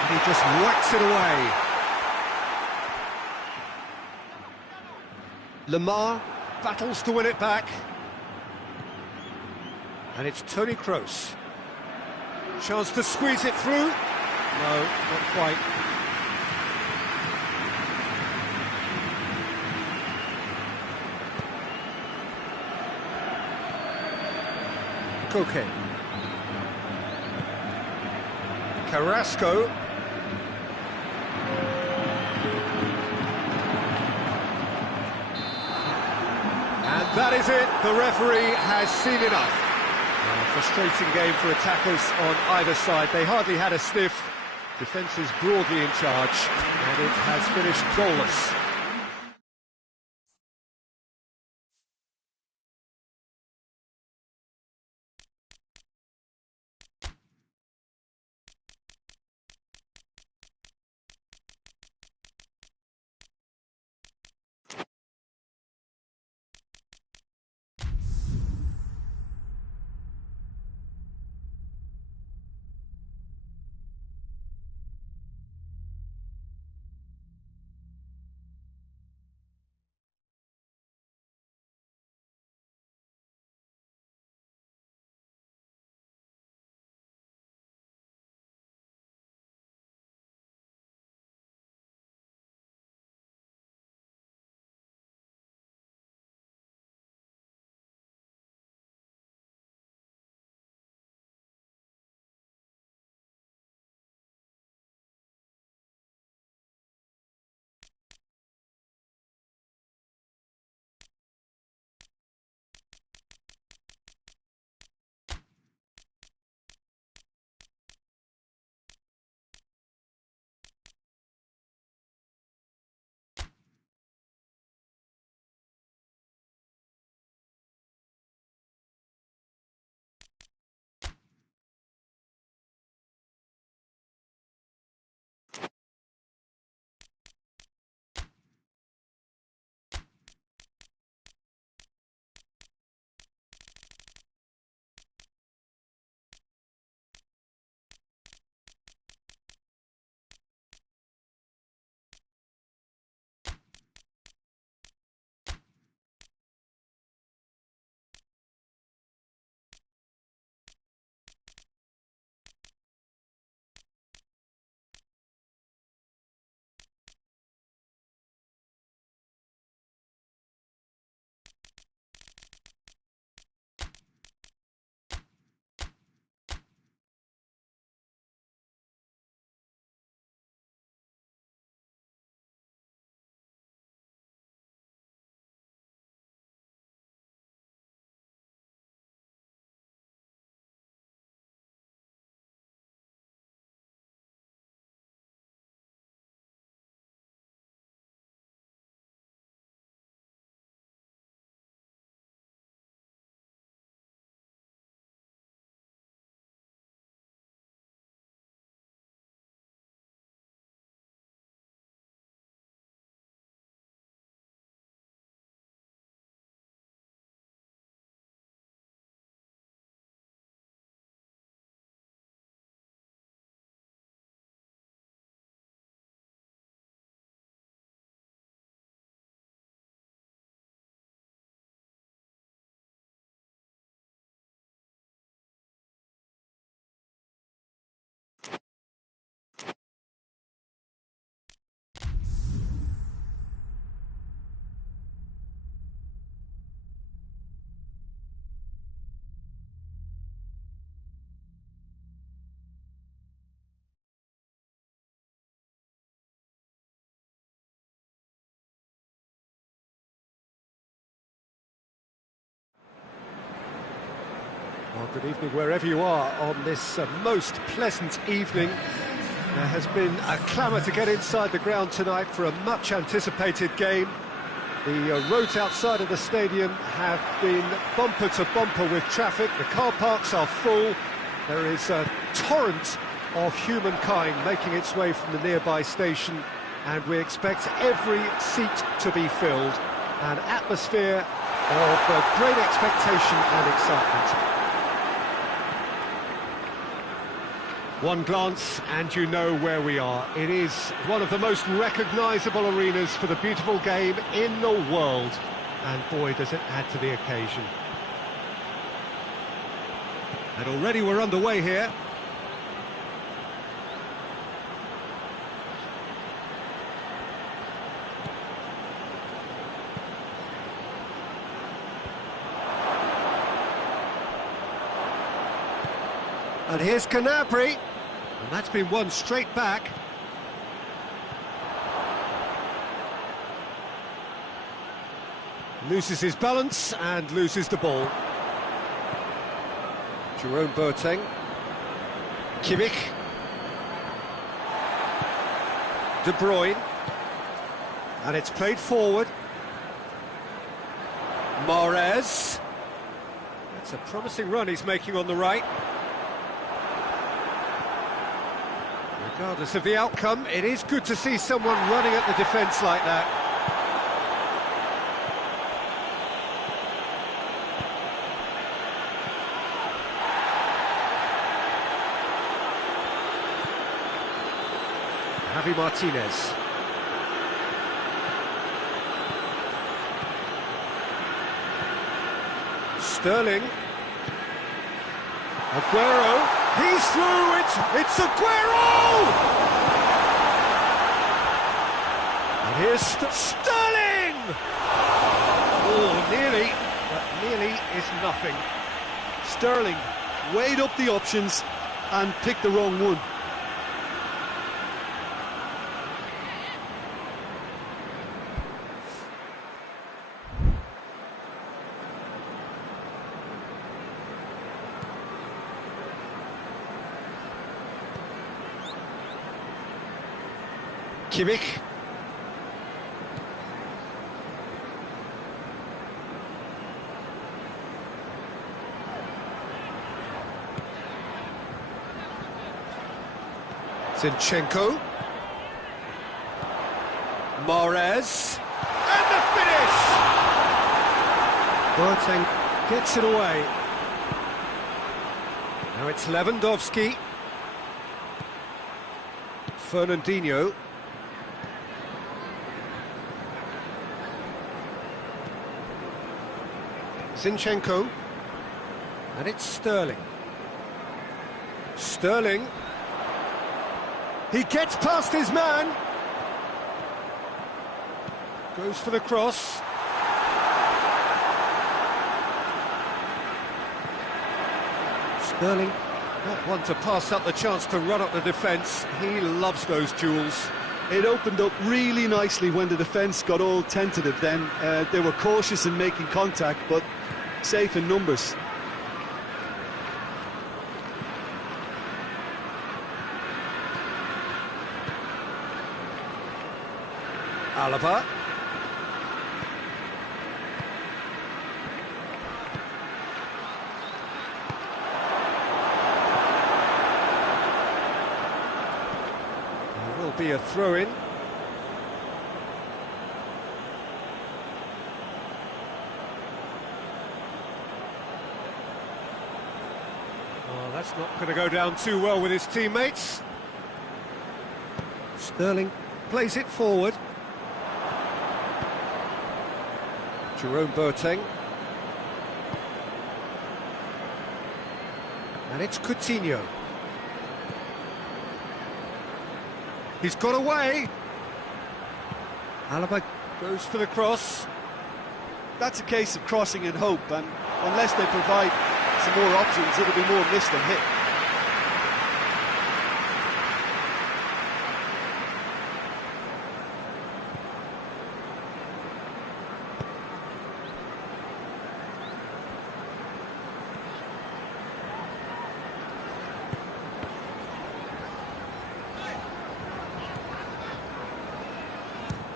And he just whacks it away. Lamar battles to win it back. And it's Tony Kroos. Chance to squeeze it through. No, not quite. Koke. Carrasco. And that is it. The referee has seen enough. A frustrating game for attackers on either side. They hardly had a sniff. Defence is broadly in charge, and it has finished goalless. Good evening wherever you are on this most pleasant evening. There has been a clamour to get inside the ground tonight for a much anticipated game. The roads outside of the stadium have been bumper to bumper with traffic. The car parks are full. There is a torrent of humankind making its way from the nearby station, and we expect every seat to be filled. An atmosphere of great expectation and excitement. One glance and you know where we are. It is one of the most recognisable arenas for the beautiful game in the world. And boy, does it add to the occasion. And already we're underway here. And here's Canabri. And that's been won straight back. Loses his balance and loses the ball. Jerome Boateng. Kimmich. De Bruyne. And it's played forward. Mahrez. It's a promising run he's making on the right. Regardless of the outcome, it is good to see someone running at the defence like that. Javi Martinez. Sterling. Aguero. He's through, it's Aguero! And here's Sterling! Oh, nearly, but nearly is nothing. Sterling weighed up the options and picked the wrong one. Kimmich. Zinchenko. Mahrez. And the finish! Boateng gets it away. Now it's Lewandowski. Fernandinho. Zinchenko, and it's Sterling. Sterling, he gets past his man, goes for the cross. Sterling, not one to pass up the chance to run up the defence. He loves those duels. It opened up really nicely when the defence got all tentative then. They were cautious in making contact, but safe in numbers. Alaba. There will be a throw-in. That's not going to go down too well with his teammates. Sterling plays it forward. Jerome Boateng. And it's Coutinho. He's got away. Alaba goes for the cross. That's a case of crossing in hope, and unless they provide some more options, it'll be more missed than hit.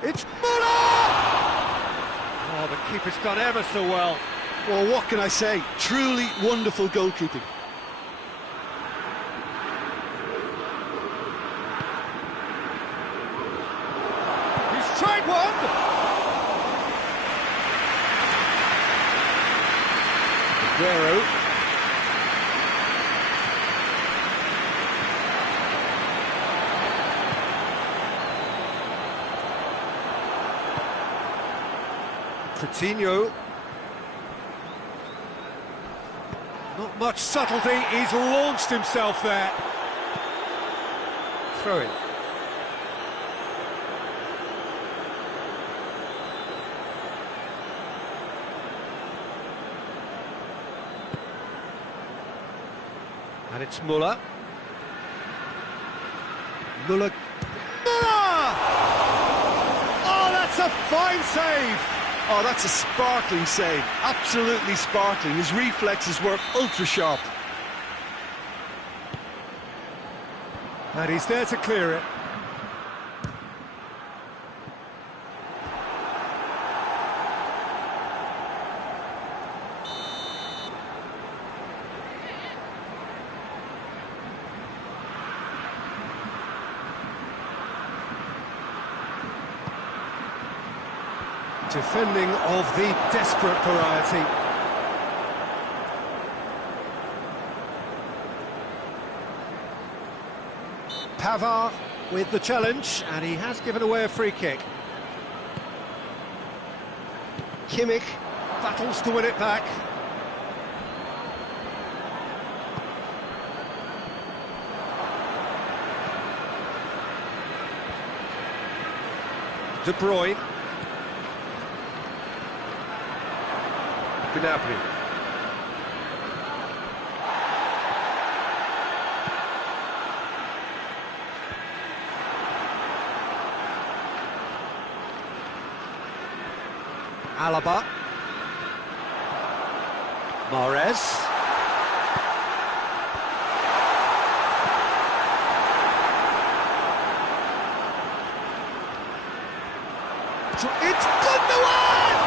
It's Muller! Oh, the keeper's done ever so well. Well, what can I say? Truly wonderful goalkeeping. He's tried one! Aguero. Coutinho. Not much subtlety, he's launched himself there. Throw in. And it's Muller. Muller. Oh, that's a fine save! Oh, that's a sparkling save. Absolutely sparkling. His reflexes were ultra-sharp. And he's there to clear it. Defending of the desperate variety. Pavard with the challenge, and he has given away a free kick. Kimmich battles to win it back. De Bruyne. Gnabry. Alaba. Mahrez. It's Gundogan!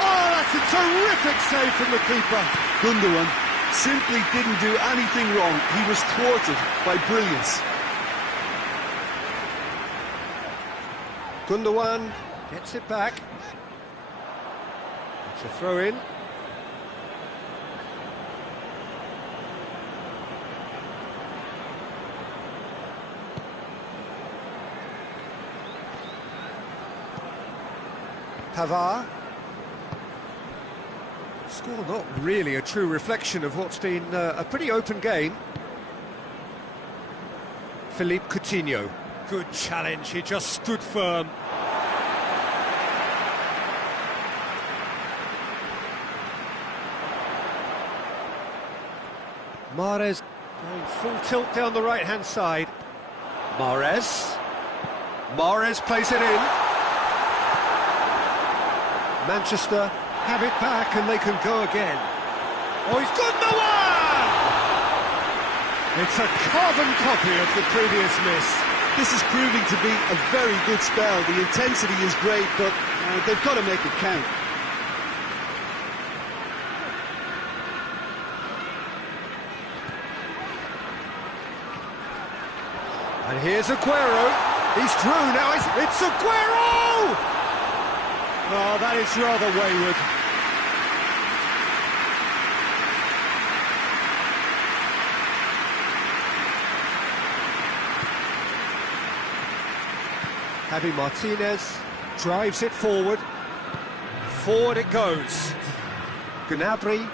Oh, that's a terrific save from the keeper. Gundogan simply didn't do anything wrong. He was thwarted by brilliance. Gundogan gets it back. It's a throw-in. Pavard. Score not really a true reflection of what's been a pretty open game. Philippe Coutinho. Good challenge, he just stood firm. Mahrez going full tilt down the right-hand side. Mahrez. Mahrez plays it in. Manchester have it back and they can go again. Oh, he's got the one! It's a carbon copy of the previous miss. This is proving to be a very good spell. The intensity is great, but they've got to make it count. And here's Aguero. He's through now. It's Aguero! Oh, that is rather wayward. Javi Martinez drives it forward. Forward it goes. Gnabry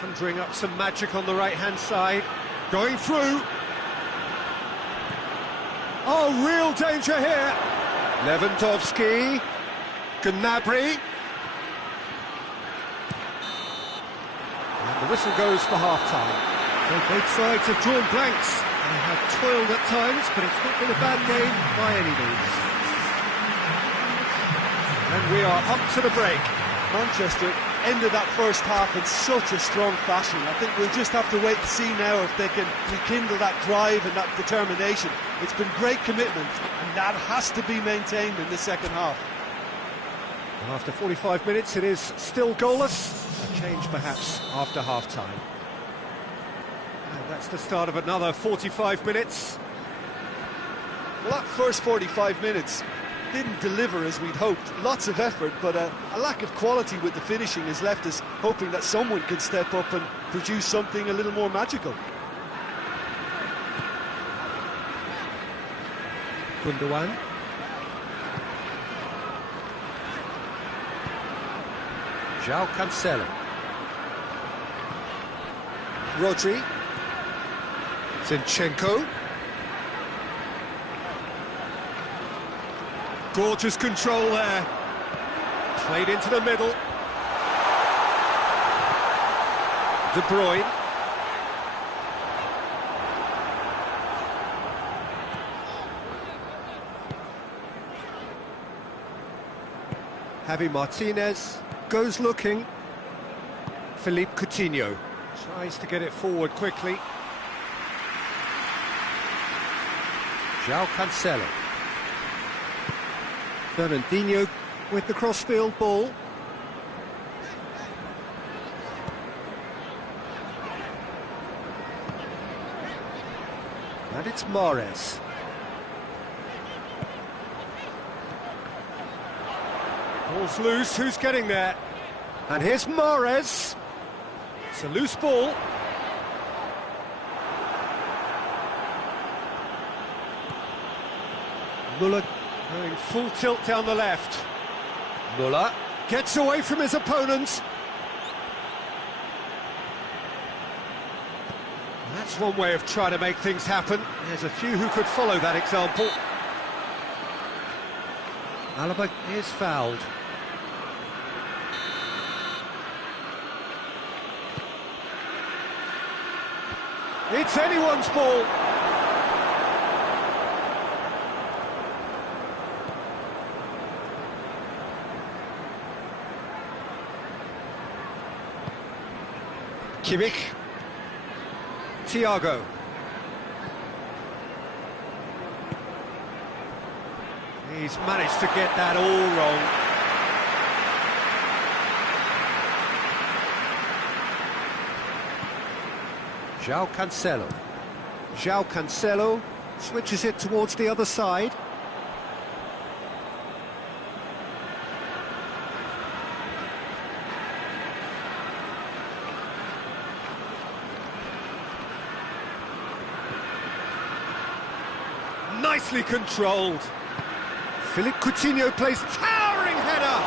conjuring up some magic on the right-hand side. Going through. Oh, real danger here. Lewandowski. Gnabry. And the whistle goes for half-time. So both sides have drawn blanks. They have toiled at times, but it's not been a bad game by any means. And we are up to the break. Manchester ended that first half in such a strong fashion. I think we'll just have to wait and see now if they can rekindle that drive and that determination. It's been great commitment, and that has to be maintained in the second half. After 45 minutes, it is still goalless. A change, perhaps, after half-time. And that's the start of another 45 minutes. Well, that first 45 minutes didn't deliver as we'd hoped. Lots of effort, but a lack of quality with the finishing has left us hoping that someone can step up and produce something a little more magical. Gundogan. João Cancelo. Rodri. Zinchenko. Gorgeous control there. Played into the middle. De Bruyne. Javi Martinez goes looking. Philippe Coutinho tries to get it forward quickly. João Cancelo. Fernandinho with the crossfield ball. And it's Mahrez. Ball's loose, who's getting there? And here's Mahrez. It's a loose ball. Müller going full tilt down the left. Müller gets away from his opponent. That's one way of trying to make things happen. There's a few who could follow that example. Alaba is fouled. It's anyone's ball. Kimmich. Thiago. He's managed to get that all wrong. João Cancelo. João Cancelo switches it towards the other side. Nicely controlled. Philippe Coutinho plays towering header.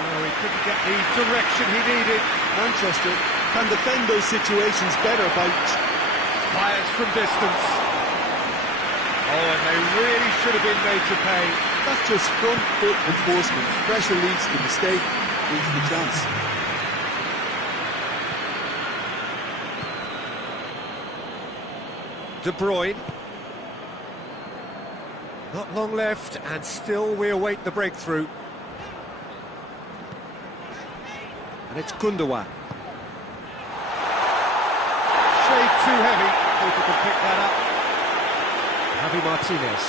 Oh, he couldn't get the direction he needed. Manchester can defend those situations better by... Fires from distance. Oh, and they really should have been made to pay. That's just front foot enforcement. Pressure leads to mistake, leads to the chance. De Bruyne. Not long left, and still we await the breakthrough. And it's Gundogan. Shade too heavy. People can pick that up. Javi Martinez.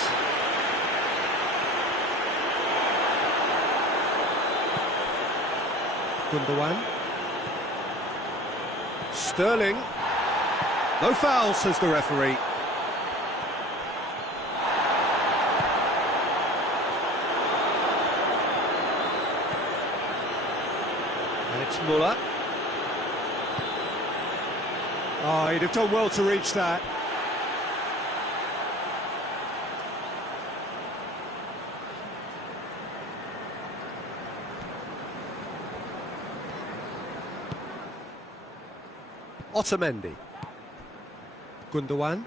Gundogan. Sterling. No foul, says the referee. And it's Müller. Oh, he'd have done well to reach that. Otamendi. Gundogan.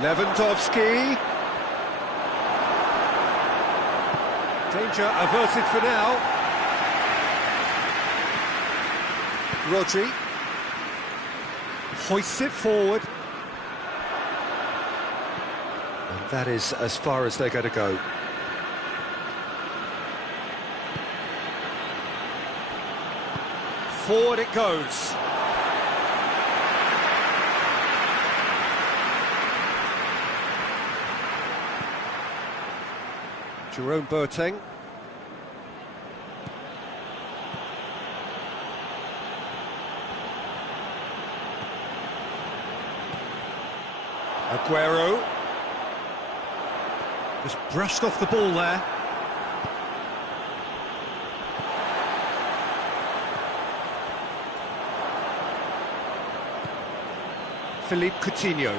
Lewandowski. Danger averted for now. Rodri. Hoists it forward. And that is as far as they're going to go. Forward it goes. Jerome Boateng. Aguero. Just brushed off the ball there. Philippe Coutinho.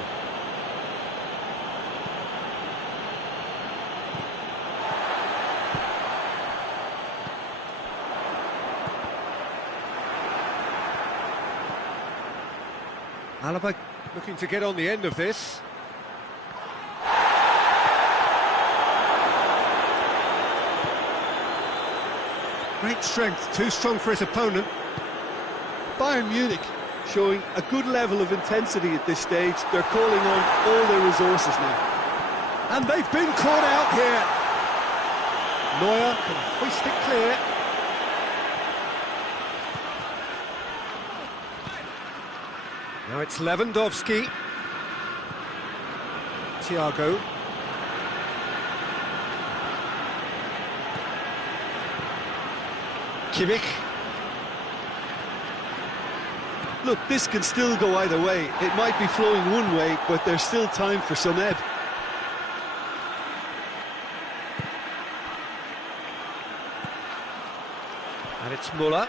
Alaba looking to get on the end of this. Great strength, too strong for his opponent. Bayern Munich showing a good level of intensity at this stage. They're calling on all their resources now. And they've been caught out here. Neuer can hoist it clear. Now it's Lewandowski. Thiago. Kimmich. Look, this can still go either way. It might be flowing one way, but there's still time for some ebb. And it's Muller.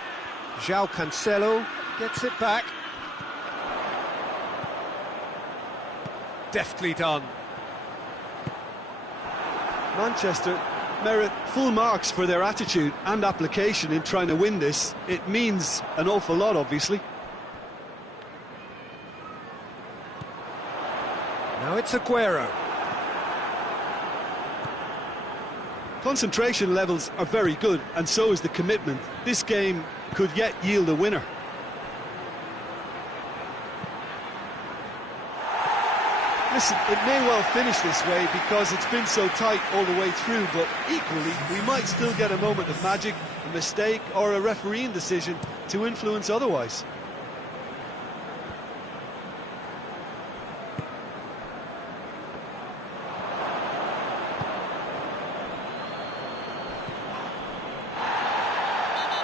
João Cancelo gets it back. Deftly done. Manchester merit full marks for their attitude and application in trying to win this. It means an awful lot, obviously. Now it's Aguero. Concentration levels are very good, and so is the commitment. This game could yet yield a winner. Listen, it may well finish this way because it's been so tight all the way through, but equally, we might still get a moment of magic, a mistake, or a refereeing decision to influence otherwise.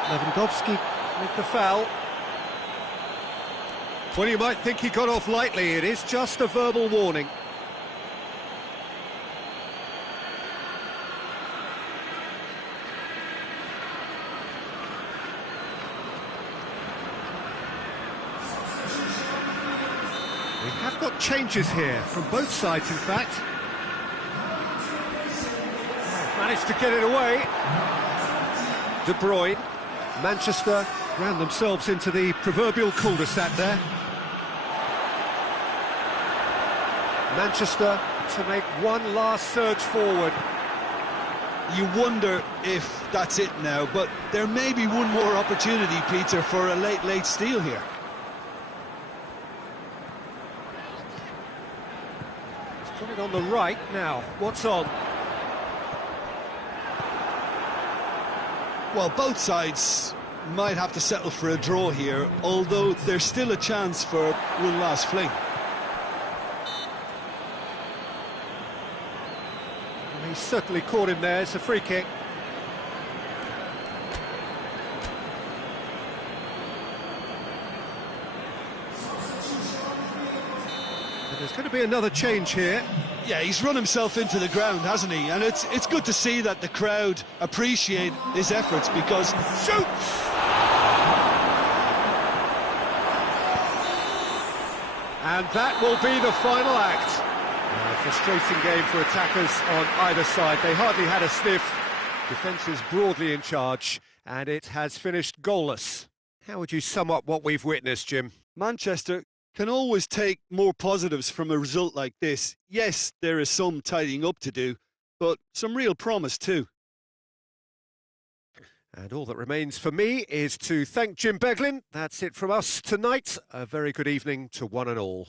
Lewandowski with the foul. Well, you might think he got off lightly. It is just a verbal warning. We have got changes here from both sides, in fact. Managed to get it away. De Bruyne. Manchester ran themselves into the proverbial cul-de-sac there. Manchester to make one last surge forward. You wonder if that's it now, but there may be one more opportunity, Peter, for a late steal here. He's put it on the right now. What's on? Well, both sides might have to settle for a draw here, although there's still a chance for one last fling. He certainly caught him there. It's a free kick. And there's going to be another change here. Yeah, he's run himself into the ground, hasn't he? And it's good to see that the crowd appreciate his efforts because... Shoots! And that will be the final act. A frustrating game for attackers on either side. They hardly had a sniff. Defence is broadly in charge, and it has finished goalless. How would you sum up what we've witnessed, Jim? Manchester can always take more positives from a result like this. Yes, there is some tidying up to do, but some real promise too. And all that remains for me is to thank Jim Beglin. That's it from us tonight. A very good evening to one and all.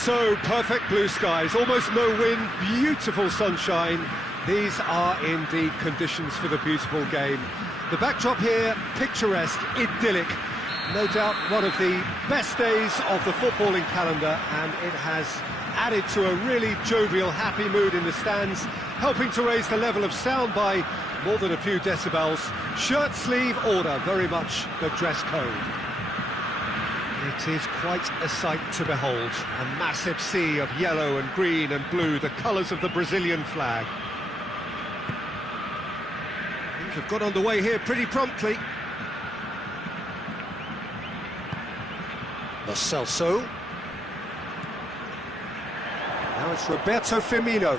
So, perfect blue skies, almost no wind, beautiful sunshine. These are indeed conditions for the beautiful game. The backdrop here, picturesque, idyllic. No doubt one of the best days of the footballing calendar, and it has added to a really jovial, happy mood in the stands, helping to raise the level of sound by more than a few decibels. Shirt sleeve order, very much the dress code. It is quite a sight to behold, a massive sea of yellow and green and blue, the colours of the Brazilian flag. Things have got underway here pretty promptly. Lo Celso. Now it's Roberto Firmino.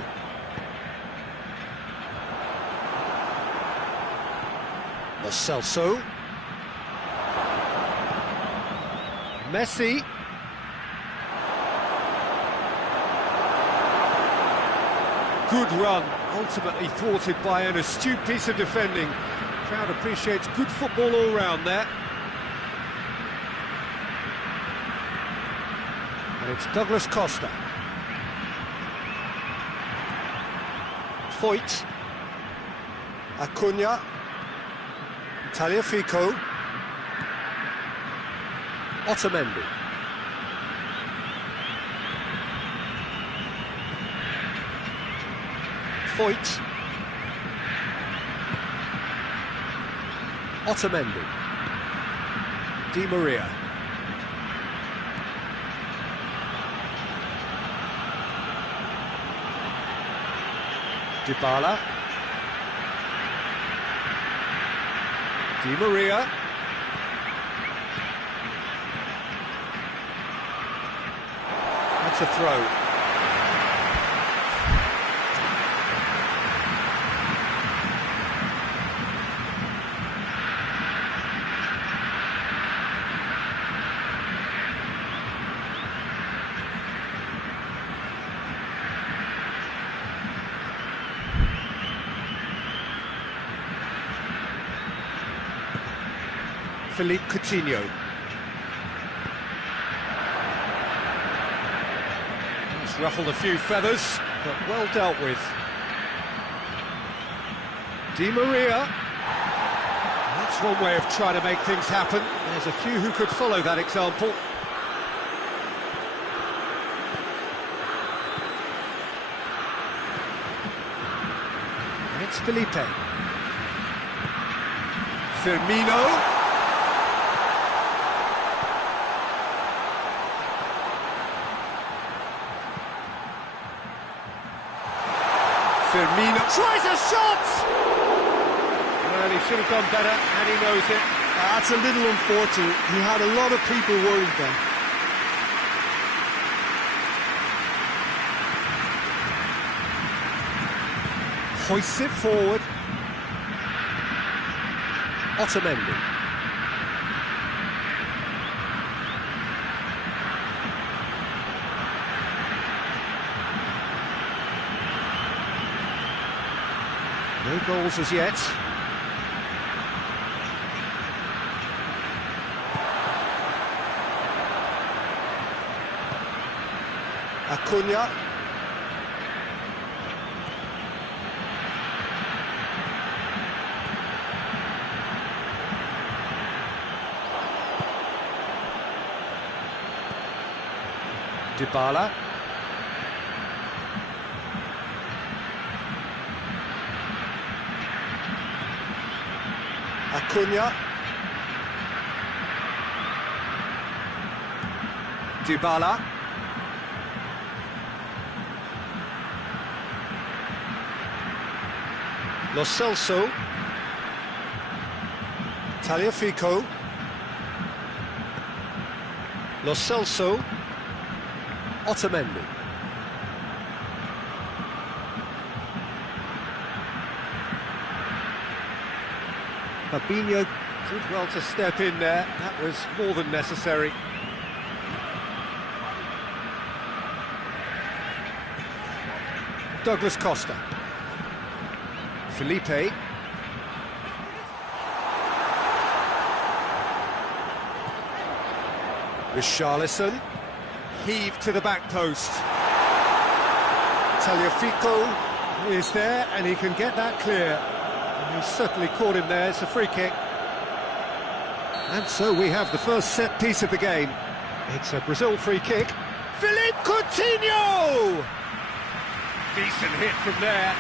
Lo Celso. Messi. Good run, ultimately thwarted by an astute piece of defending. Crowd appreciates good football all round there. And it's Douglas Costa. Foyt. Acuna. Tagliafico. Otamendi. Foyt. Otamendi. Di Maria. Dybala. Di Maria. That's a throw. Philippe Coutinho. It's ruffled a few feathers, but well dealt with. Di Maria. That's one way of trying to make things happen. There's a few who could follow that example. And it's Felipe. Firmino. Firmino tries a shot! Well, he should have done better, and he knows it. That's a little unfortunate. He had a lot of people worried then. Hoists it forward. Otamendi. No goals as yet. Acuna. Dybala. Acuna. Dybala. Lo Celso. Tagliafico. Lo Celso. Otamendi. Fabinho did well to step in there. That was more than necessary. Douglas Costa. Felipe. Richarlison. heave to the back post. Tagliafico is there, and he can get that clear. And he certainly caught him there. It's a free kick. And so we have the first set piece of the game. It's a Brazil free kick. Philippe Coutinho! Decent hit from there.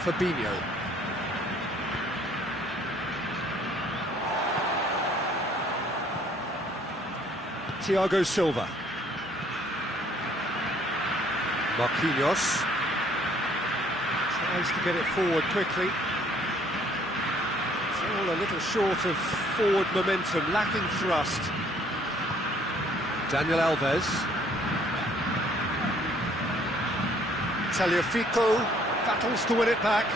Fabinho. Thiago Silva. Marquinhos. Tries to get it forward quickly. It's all a little short of forward momentum, lacking thrust. Daniel Alves. Tagliafico. Battles to win it back.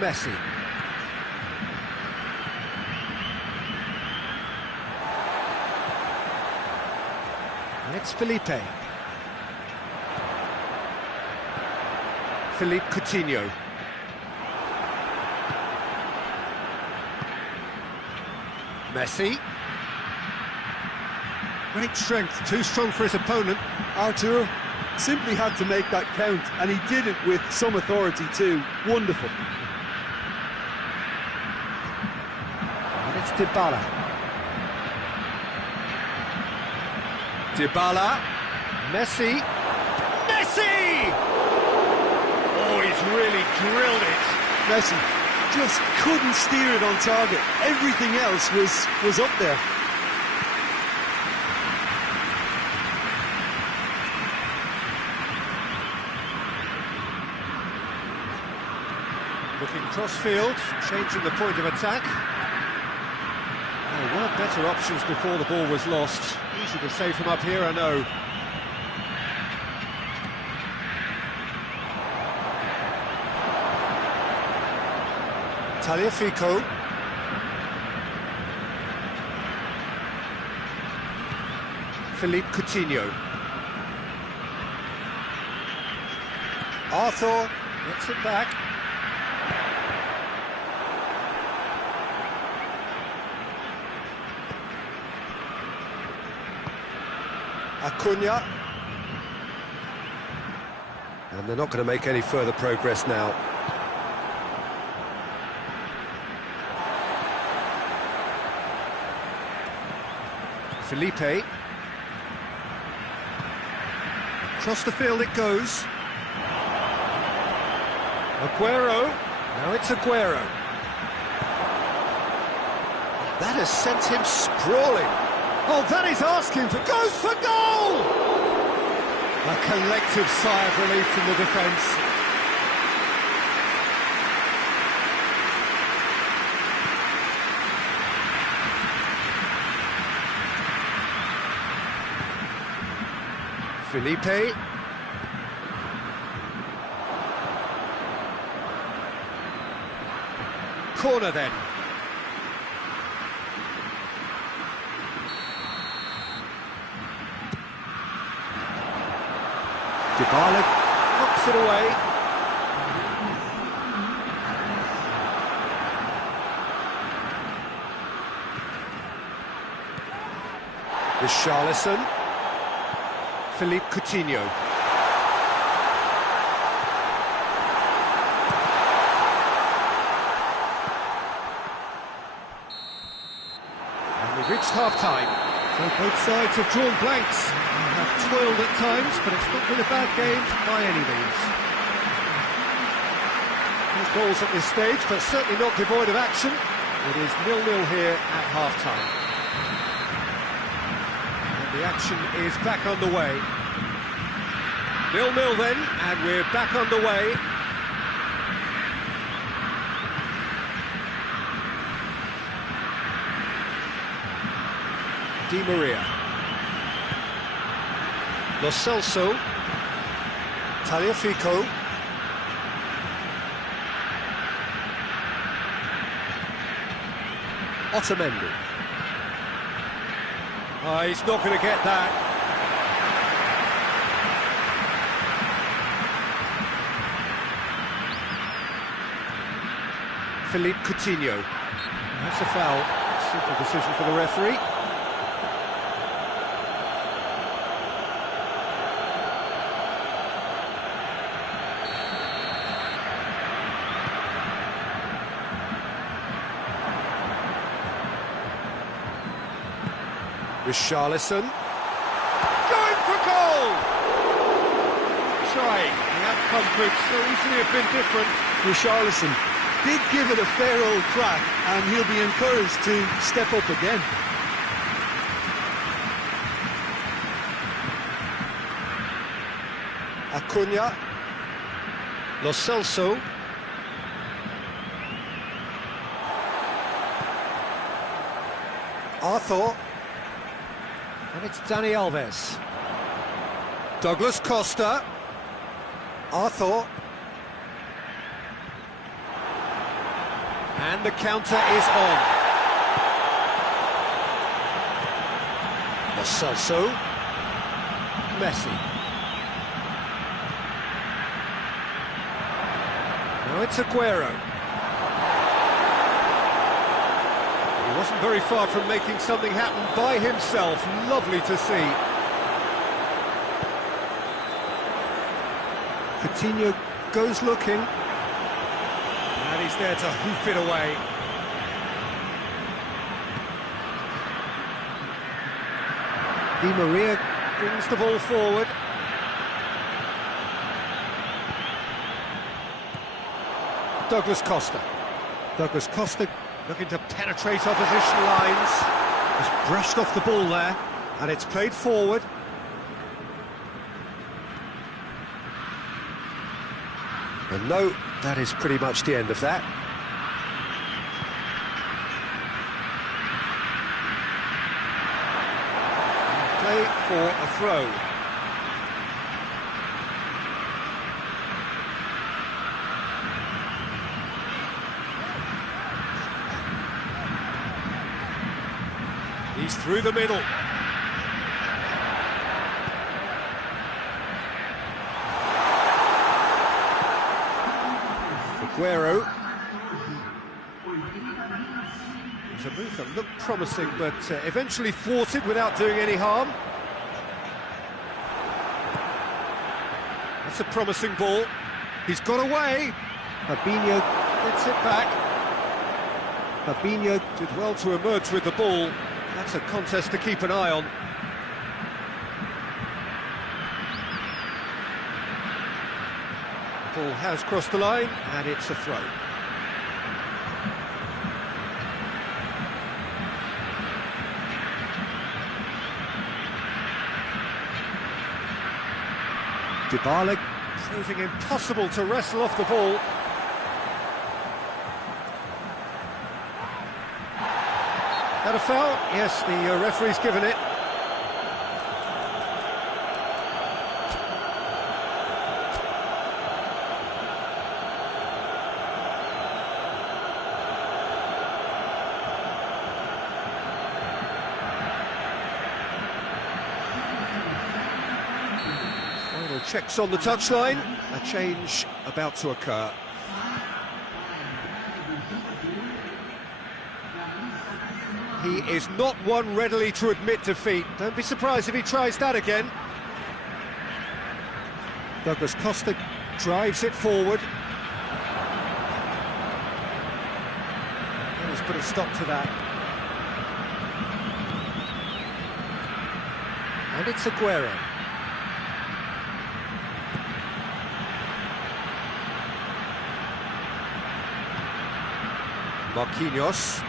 Messi. It's Felipe. Philippe Coutinho. Messi. Great strength, too strong for his opponent. Artur simply had to make that count, and he did it with some authority too. Wonderful. And it's Dybala. Dybala. Messi. Messi! Oh, he's really drilled it. Messi just couldn't steer it on target. Everything else was up there. Looking cross-field, changing the point of attack. Oh, one better options before the ball was lost. Easy to save from up here, I know. Tagliafico. Philippe Coutinho. Arthur gets it back. Acuna. And they're not going to make any further progress now. Felipe. Across the field it goes. Aguero. Now it's Aguero. That has sent him sprawling. Oh, that is asking for... Goes for goal! A collective sigh of relief from the defence. Felipe. Corner then. Dybala knocks it away. Richarlison. Philippe Coutinho. And we've reached half-time. So both sides have drawn blanks. They have toiled at times, but it's not been a bad game by any means. There's goals at this stage, but certainly not devoid of action. It is 0-0 here at half-time. The action is back underway. 0-0 then, and we're back underway. Di Maria. Lo Celso. Tagliafico. Otamendi. Oh, he's not going to get that. Philippe Coutinho. That's a foul. Simple decision for the referee. Richarlison. Going for goal! Trying. The outcome could so easily have been different. Richarlison did give it a fair old crack, and he'll be encouraged to step up again. Acuna. Lo Celso. Arthur. And it's Dani Alves. Douglas Costa. Arthur. And the counter is on. Lo Celso. Messi. Now it's Aguero. He wasn't very far from making something happen by himself. Lovely to see. Coutinho goes looking. And he's there to hoof it away. Di Maria brings the ball forward. Douglas Costa. Douglas Costa looking to penetrate opposition lines. Just brushed off the ball there, and it's played forward. And no, that is pretty much the end of that. Play for a throw. He's through the middle. Aguero. It's a move that looked promising, but eventually thwarted without doing any harm. That's a promising ball. He's got away. Fabinho gets it back. Fabinho did well to emerge with the ball. That's a contest to keep an eye on. The ball has crossed the line, and it's a throw. Dybala proving impossible to wrestle off the ball. That a foul? Yes, the referee's given it. Final checks on the touchline. A change about to occur. He is not one readily to admit defeat. Don't be surprised if he tries that again. Douglas Costa drives it forward. And he's put a stop to that. And it's Aguero. Marquinhos.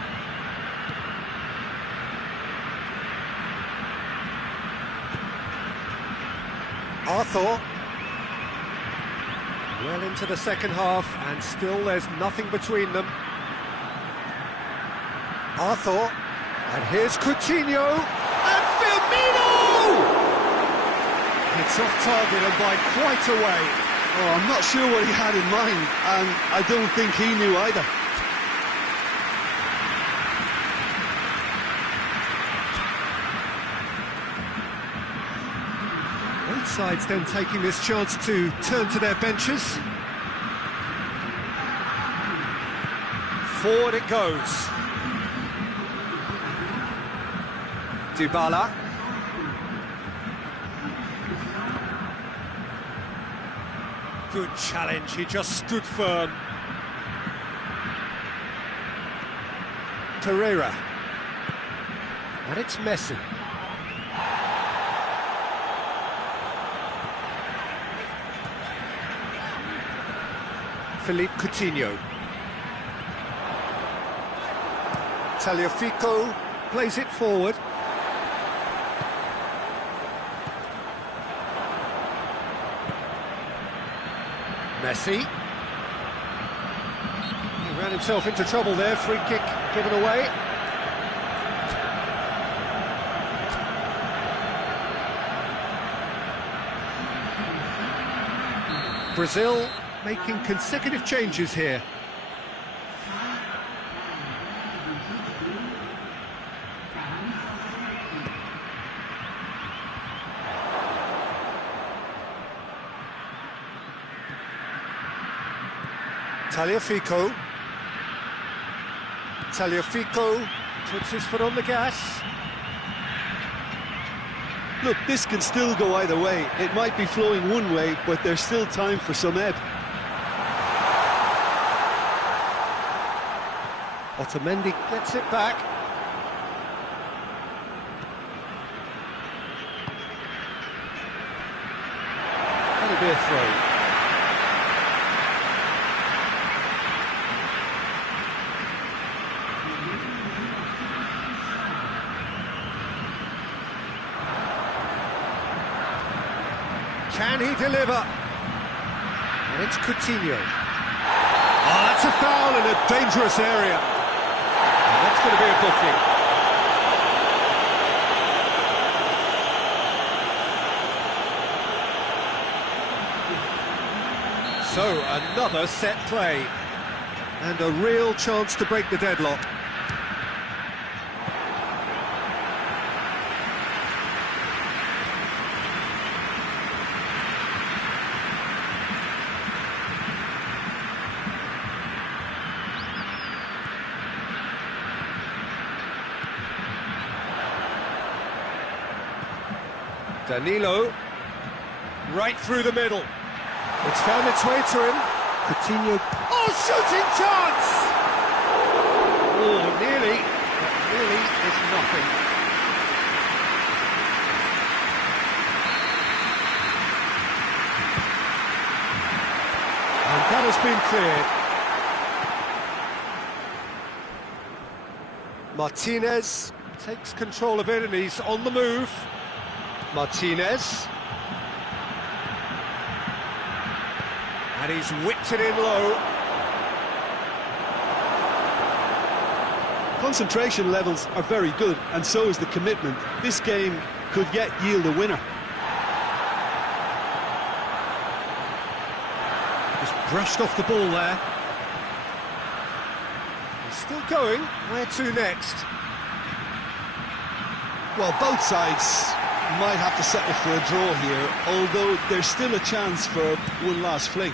Arthur. Well into the second half, and still there's nothing between them. Arthur. And here's Coutinho. It's off target and by quite a way. Oh, I'm not sure what he had in mind, and I don't think he knew either. Both sides then taking this chance to turn to their benches. Forward it goes. Dybala. Good challenge, he just stood firm. Torreira. And it's Messi. Philippe Coutinho. Tagliafico plays it forward. Messi. He ran himself into trouble there, free kick given away. Brazil making consecutive changes here. Tagliafico puts his foot on the gas. Look, this can still go either way. It might be flowing one way, but there's still time for some ebb. Otamendi gets it back. That'll be a throw. Can he deliver? And it's Coutinho. Oh, that's a foul in a dangerous area. And that's going to be a booking. So, another set play. And a real chance to break the deadlock. Danilo, right through the middle. It's found its way to him. Coutinho. Oh, shooting chance! Oh, nearly, but really is nothing. And that has been cleared. Martinez takes control of it and he's on the move. Martinez. And he's whipped it in low. Concentration levels are very good, and so is the commitment. This game could yet yield a winner. Just brushed off the ball there. He's still going. Where to next? Well, both sides might have to settle for a draw here, although there's still a chance for one last fling.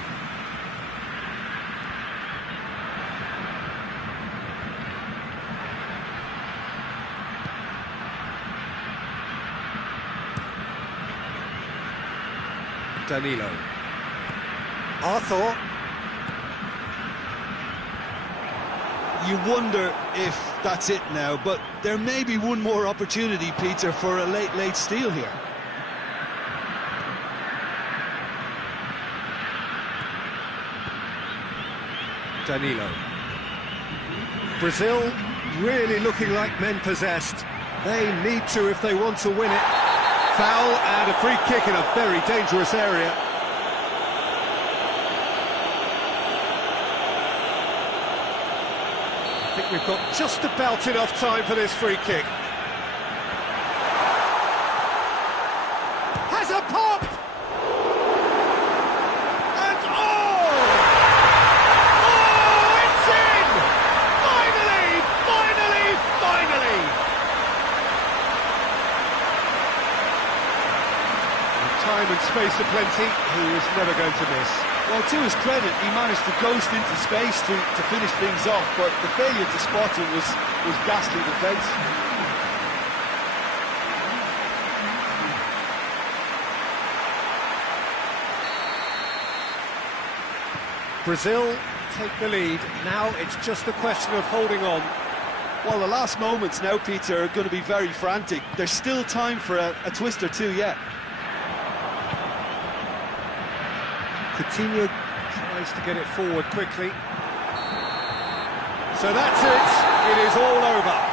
Danilo. Arthur. You wonder if that's it now, but there may be one more opportunity, Peter, for a late steal here. Danilo. Brazil really looking like men possessed. They need to if they want to win it. Foul and a free kick in a very dangerous area. I think we've got just about enough time for this free kick. space aplenty, he is never going to miss. Well, to his credit, he managed to ghost into space to finish things off, but the failure to spot him was ghastly defence. Brazil take the lead. Now it's just a question of holding on. Well, the last moments now, Peter, are going to be very frantic. There's still time for a twist or two yet. Coutinho tries to get it forward quickly. So that's it. It is all over.